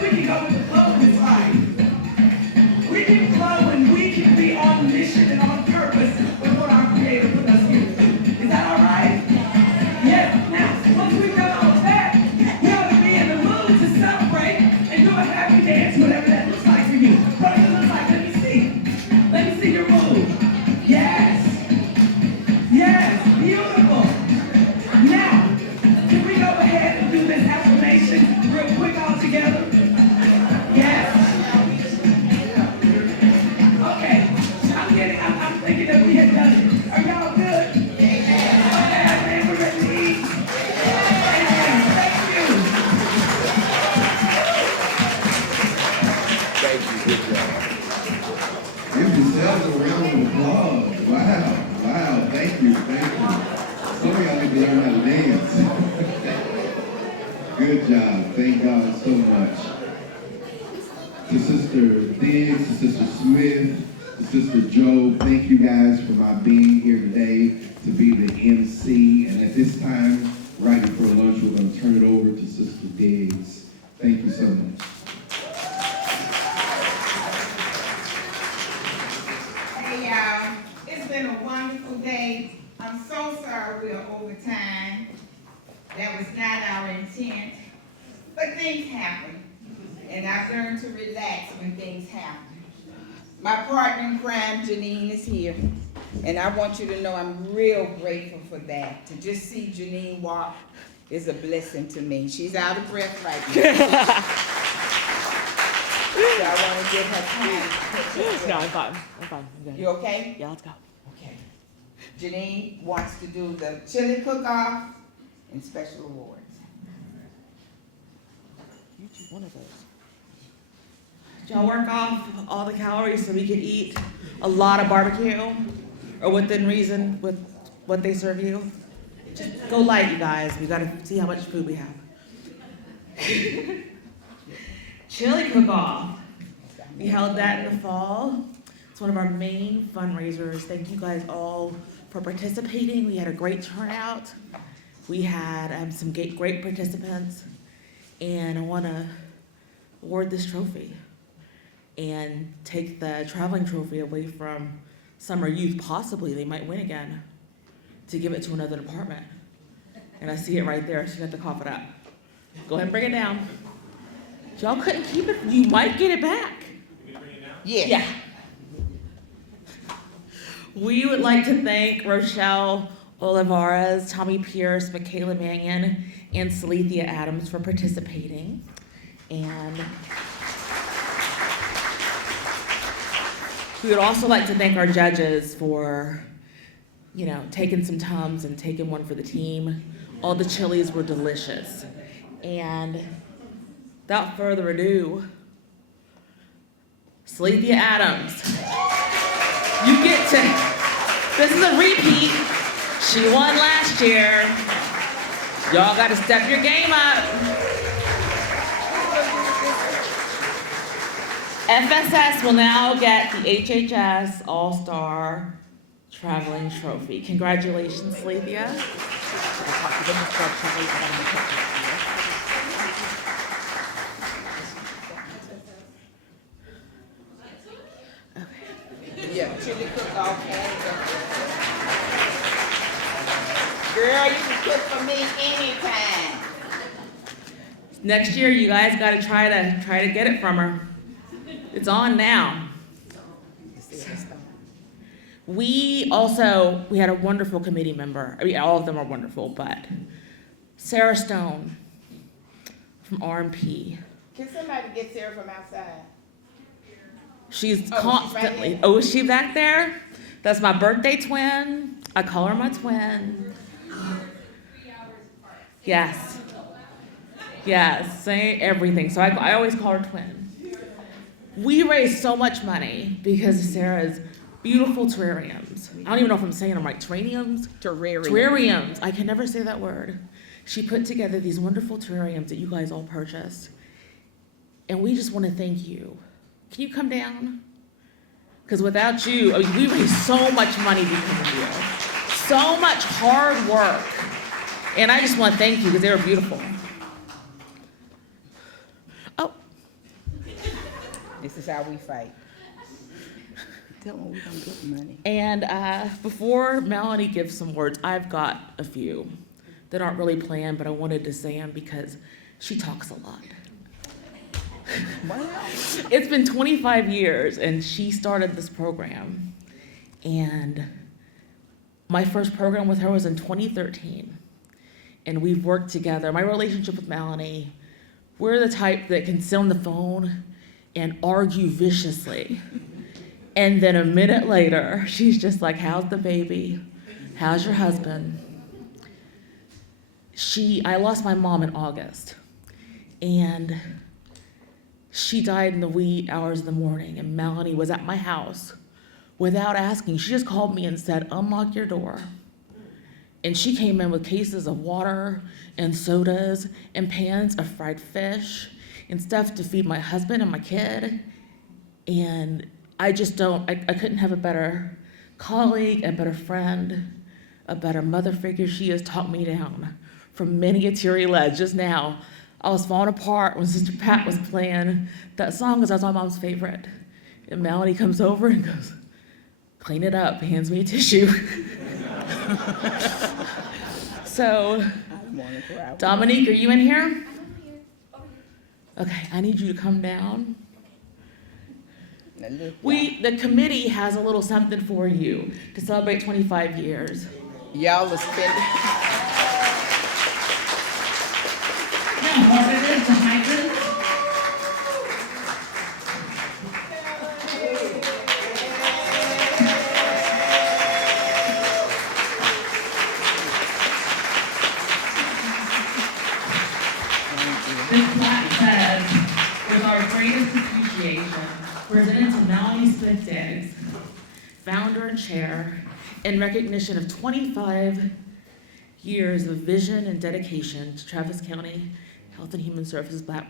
We can go with the flow in this life. We can flow and we can be on mission and on purpose with what our Creator put us here to do. Is that all right? Yes. Now, once we've done all of that, we ought to be in the mood to celebrate and do a happy dance, whatever that looks like for you. What does it look like? Let me see. Let me see your move. Yes. Yes. Beautiful. Now, can we go ahead and do this affirmation real quick all together? Yes. Okay. I'm thinking that we had done it. Are y'all good? Okay, I think we're ready to eat. Amen. Thank you. Thank you. Good job. Give yourselves a round of applause. Wow, wow, thank you. Some of y'all need to learn how to dance. Good job, thank God so much. To Sister Diggs, to Sister Smith, to Sister Joe, thank you guys for my being here today to be the MC. And at this time, right before lunch, we're going to turn it over to Sister Diggs. Thank you so much. Hey y'all, it's been a wonderful day. I'm so sorry we're over time. That was not our intent, but things happen. And I've learned to relax when things happen. My partner in crime, Janine, is here. And I want you to know I'm real grateful for that. To just see Janine walk is a blessing to me. She's out of breath right now. So I want to give her time. No, I'm fine. I'm good. You okay? Yeah, let's go. Okay. Janine wants to do the chili cook-off and special awards. You choose one of those. Y'all work off all the calories so we can eat a lot of barbecue, or within reason with what they serve you. Just go light, you guys. We gotta see how much food we have. Chili cook-off. We held that in the fall. It's one of our main fundraisers. Thank you guys all for participating. We had a great turnout. We had some great participants, and I want to award this trophy and take the traveling trophy away from summer youth. Possibly they might win again, to give it to another department. And I see it right there, so you have to cough it up. Go ahead and bring it down. Y'all couldn't keep it, you might get it back. Yes. Yeah. We would like to thank Rochelle Olivares, Tommy Pierce, Michaela Mannion, and Salethia Adams for participating. And we would also like to thank our judges for, taking some Tums and taking one for the team. All the chilies were delicious. And without further ado, Salethia Adams. You get to, this is a repeat. She won last year. Y'all got to step your game up. FSS will now get the HHS All-Star Traveling Trophy. Congratulations, Salethia. Yeah, chili cook-off. Girl, you can cook for me anytime. Next year, you guys got to try to get it from her. It's on now. We had a wonderful committee member. I mean, all of them are wonderful, but Sarah Stone from RMP. Can somebody get Sarah from outside? She's Oh, constantly, she's right is she back there? That's my birthday twin. I call her my twin. Yes. Yes, say everything. So I always call her twin. We raise so much money because of Sarah's beautiful terrariums. I don't even know if I'm saying them right. Terrariums? Terrariums. I can never say that word. She put together these wonderful terrariums that you guys all purchased. And we just want to thank you. Can you come down? Because without you, I mean, we raise so much money because of you. So much hard work. And I just want to thank you because they were beautiful. Oh. This is how we fight. Tell them we don't get money. And before Melanie gives some words, I've got a few that aren't really planned, but I wanted to say them because she talks a lot. Wow. It's been 25 years, and she started this program. And my first program with her was in 2013. And we've worked together. My relationship with Melanie, we're the type that can sit on the phone and argue viciously. And then a minute later, she's just like, how's the baby? How's your husband? I lost my mom in August. And she died in the wee hours of the morning, and Melanie was at my house without asking. She just called me and said, unlock your door. And she came in with cases of water and sodas and pans of fried fish and stuff to feed my husband and my kid. And I couldn't have a better colleague, a better friend, a better mother figure. She has talked me down from many a teary ledge. Just now, I was falling apart when Sister Pat was playing that song because that's my mom's favorite. And Melanie comes over and goes, clean it up, hands me a tissue. So, Dominique, are you in here? Okay, I need you to come down. The committee has a little something for you to celebrate 25 years. Y'all are spending. What it is, the hydrants? This plaque says, with our greatest appreciation, presented to Melanie Smith Diggs, founder and chair, in recognition of 25 years of vision and dedication to Travis County Health and Human Services Black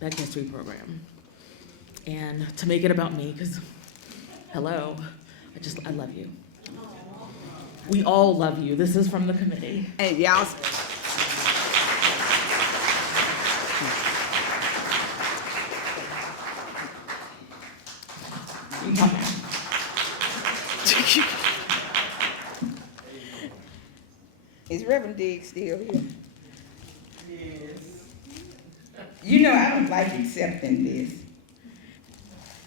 History Program. And to make it about me, because, hello, I love you. We all love you. This is from the committee. And y'all. You can come down. Is Reverend Diggs still here? Yes. You know, I don't like accepting this.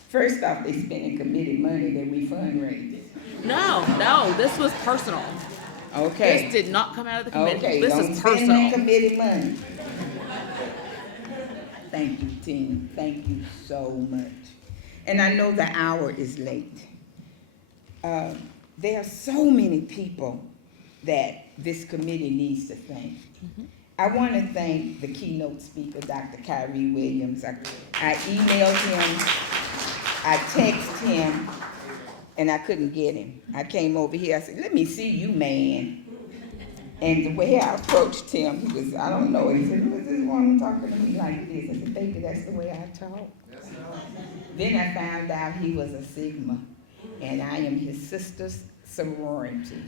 First off, they spending committee money that we fundraise. No, this was personal. Okay. This did not come out of the committee. Okay, This don't is spend personal. that committee money. Thank you, team. Thank you so much. And I know the hour is late. There are so many people that this committee needs to thank. I want to thank the keynote speaker, Dr. Kyrie Williams. I emailed him, I texted him, and I couldn't get him. I came over here, I said, let me see you, man. And the way I approached him, he was, I don't know, he said, who is this woman talking to me like this? I said, baby, that's the way I talk. Then I found out he was a Sigma, and I am his sister's sorority,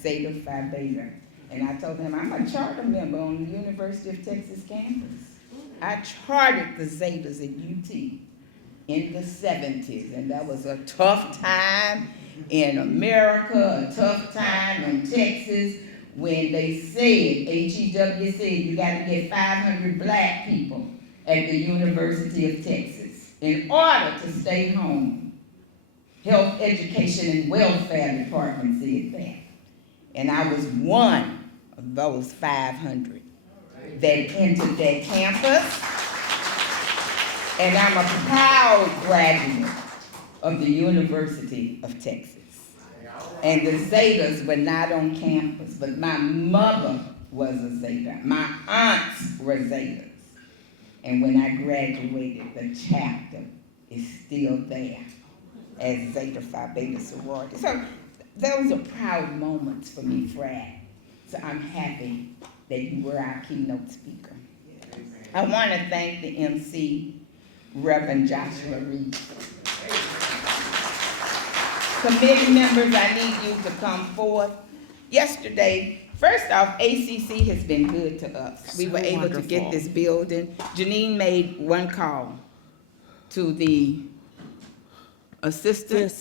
Zeta Phi Beta. And I told him I'm a charter member on the University of Texas campus. I chartered the Zetas at UT in the 70s, and that was a tough time in America, a tough time in Texas, when they said, HEW said, you got to get 500 black people at the University of Texas in order to stay home. Health, Education, and Welfare Department said that. And I was one of those 500 that entered that campus. And I'm a proud graduate of the University of Texas. And the Zetas were not on campus, but my mother was a Zeta. My aunts were Zetas. And when I graduated, the chapter is still there as Zeta Phi Beta sorority. So those are proud moments for me, Fred. So I'm happy that you were our keynote speaker. I want to thank the MC, Reverend Joshua Reed. Committee members, I need you to come forth. Yesterday, first off, ACC has been good to us. We were able to get this building. Janine made one call to the assistant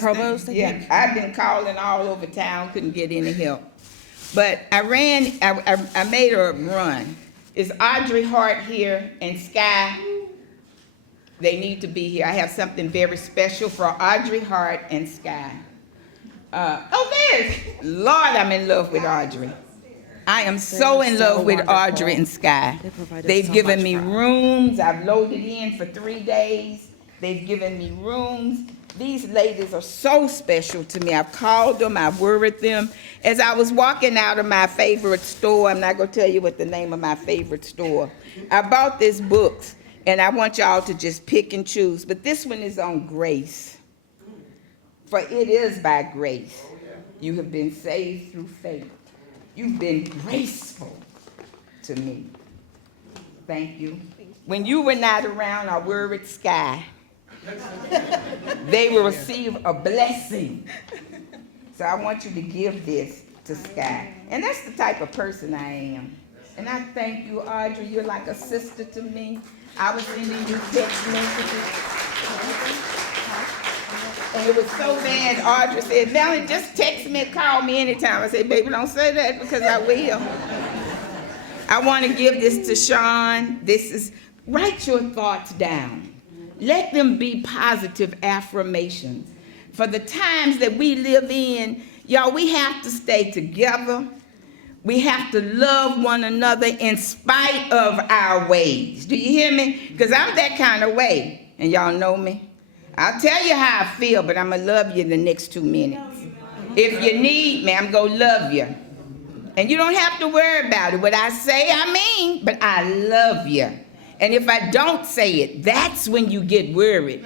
provost, I Yeah, think. I've been calling all over town, couldn't get any help. But I made a run. Is Audrey Hart here and Sky? They need to be here. I have something very special for Audrey Hart and Sky. There's, Lord, I'm in love with Audrey. I am so in love with Audrey and Sky. They've given me rooms. I've loaded in for 3 days. They've given me rooms. These ladies are so special to me. I've called them, I've worried them. As I was walking out of my favorite store, I'm not gonna tell you what the name of my favorite store, I bought this book, and I want y'all to just pick and choose, but this one is on grace. For it is by grace you have been saved through faith. You've been graceful to me. Thank you. When you were not around, I worried Sky. They will receive a blessing. So I want you to give this to Sky. And that's the type of person I am. And I thank you, Audrey. You're like a sister to me. I was sending you text messages. And it was so bad, Audrey said, Melanie, just text me, call me anytime. I said, baby, don't say that because I will. I want to give this to Sean. This is, write your thoughts down. Let them be positive affirmations. For the times that we live in, y'all, we have to stay together. We have to love one another in spite of our ways. Do you hear me? Because I'm that kind of way, and y'all know me. I'll tell you how I feel, but I'm going to love you in the next 2 minutes. If you need me, I'm going to love you. And you don't have to worry about it. What I say, I mean, but I love you. And if I don't say it, that's when you get worried.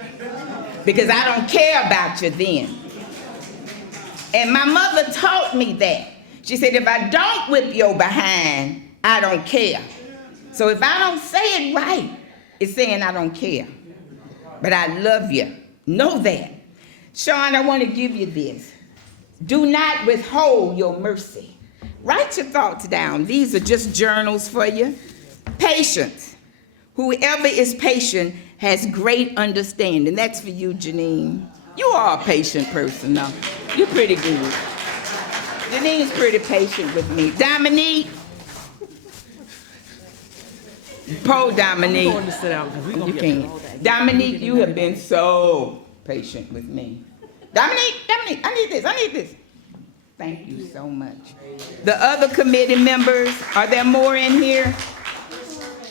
Because I don't care about you then. And my mother taught me that. She said, if I don't whip your behind, I don't care. So if I don't say it right, it's saying I don't care. But I love you. Know that. Sean, I want to give you this. Do not withhold your mercy. Write your thoughts down. These are just journals for you. Patience. Whoever is patient has great understanding. That's for you, Janine. You are a patient person, though. You're pretty good. Janine's pretty patient with me. Dominique. Poor Dominique. I'm going to sit down because we're going You to get can't. all day. Dominique, you have been so patient with me. Dominique, I need this. Thank you so much. The other committee members, are there more in here?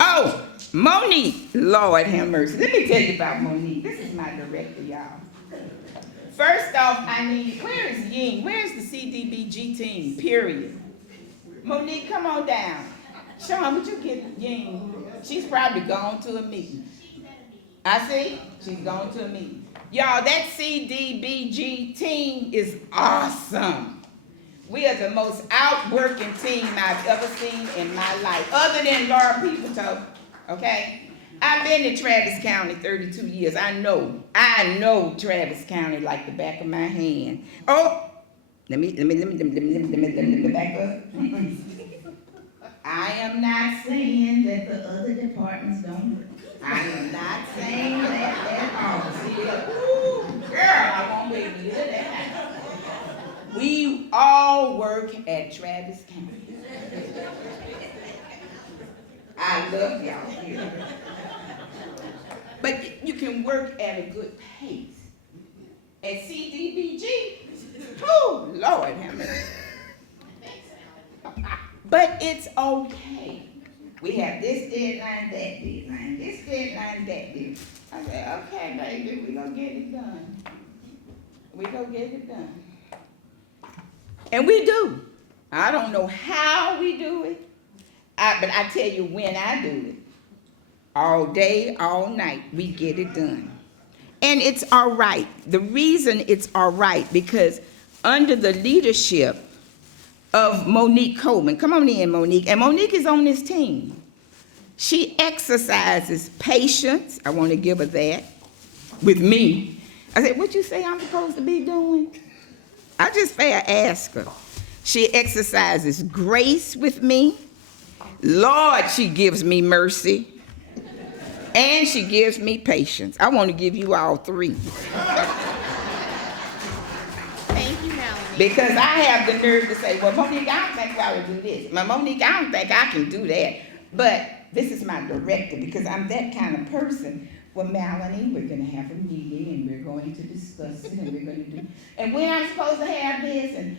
Oh, Monique, Lord have mercy. Let me tell you about Monique. This is my director, y'all. First off, I need, where is Ying? Where's the CDBG team, period? Monique, come on down. Sean, would you get Ying? She's probably gone to a meeting. I see, she's gone to a meeting. Y'all, that CDBG team is awesome. We are the most outworking team I've ever seen in my life, other than Laura Peopleton, okay? I've been in Travis County 32 years. I know Travis County like the back of my hand. Oh, let me back up. I am not saying that the other departments don't work. I am not saying that at all. See, ooh, girl, I won't be able to do that. We all work at Travis County. I love y'all here. But you can work at a good pace. At CDBG, oh, Lord have mercy. But it's okay. We have this deadline, that deadline, this deadline, that deadline. I said, okay, baby, we're gonna get it done. We're gonna get it done. And we do. I don't know how we do it, but I tell you when I do it. All day, all night, we get it done. And it's all right. The reason it's all right, because under the leadership of Monique Coleman, come on in, Monique, and Monique is on this team. She exercises patience, I want to give her that, with me. I said, what you say I'm supposed to be doing? I just fair ask her. She exercises grace with me. Lord, she gives me mercy. And she gives me patience. I want to give you all three. Thank you, Melanie. Because I have the nerve to say, well, Monique, I don't think I would do this. Monique, I don't think I can do that. But this is my director, because I'm that kind of person. Well, Melanie, we're going to have a meeting, and we're going to discuss it, and we're going to do, and when I'm supposed to have this, and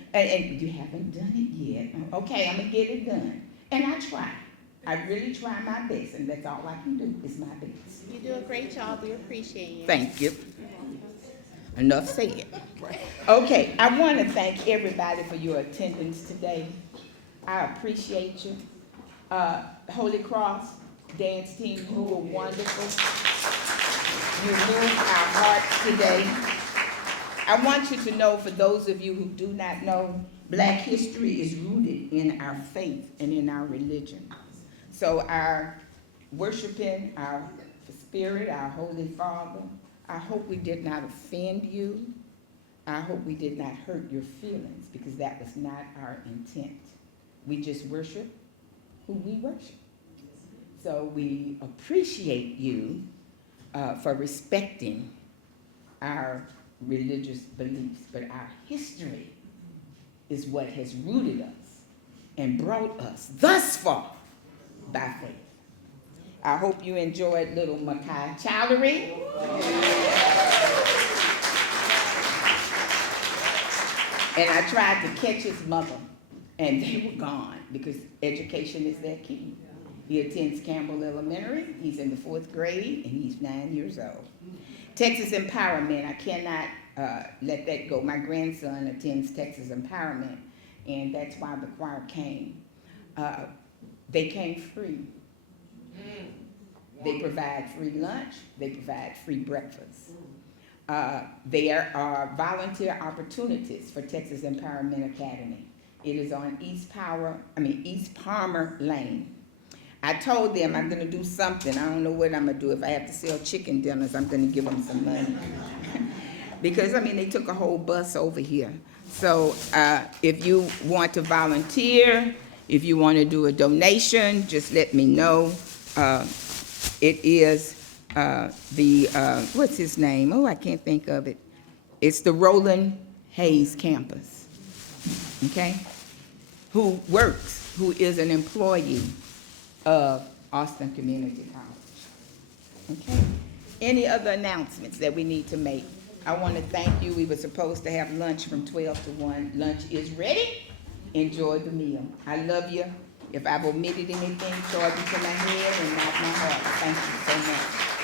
you haven't done it yet. Okay, I'm going to get it done. And I try. I really try my best, and that's all I can do is my best. You do a great job. We appreciate you. Thank you. Enough said. Okay, I want to thank everybody for your attendance today. I appreciate you. Holy Cross dance team, you were wonderful. You moved our hearts today. I want you to know, for those of you who do not know, Black history is rooted in our faith and in our religion. So our worshiping our Spirit, our Holy Father, I hope we did not offend you. I hope we did not hurt your feelings, because that was not our intent. We just worship who we worship. So we appreciate you for respecting our religious beliefs, but our history is what has rooted us and brought us thus far by faith. I hope you enjoyed little Makai Chowdhury. And I tried to catch his mother, and they were gone, because education is their key. He attends Campbell Elementary. He's in the 4th grade, and he's 9 years old. Texas Empowerment, I cannot let that go. My grandson attends Texas Empowerment, and that's why the choir came. They came free. They provide free lunch. They provide free breakfast. There are volunteer opportunities for Texas Empowerment Academy. It is on East Palmer Lane. I told them I'm going to do something. I don't know what I'm going to do. If I have to sell chicken dinners, I'm going to give them some money. Because, they took a whole bus over here. So if you want to volunteer, if you want to do a donation, just let me know. It is what's his name? Oh, I can't think of it. It's the Roland Hayes campus, okay? Who is an employee of Austin Community College, okay? Any other announcements that we need to make? I want to thank you. We were supposed to have lunch from 12 to 1. Lunch is ready. Enjoy the meal. I love you. If I've omitted anything, charge me to my head and not my heart. Thank you so much.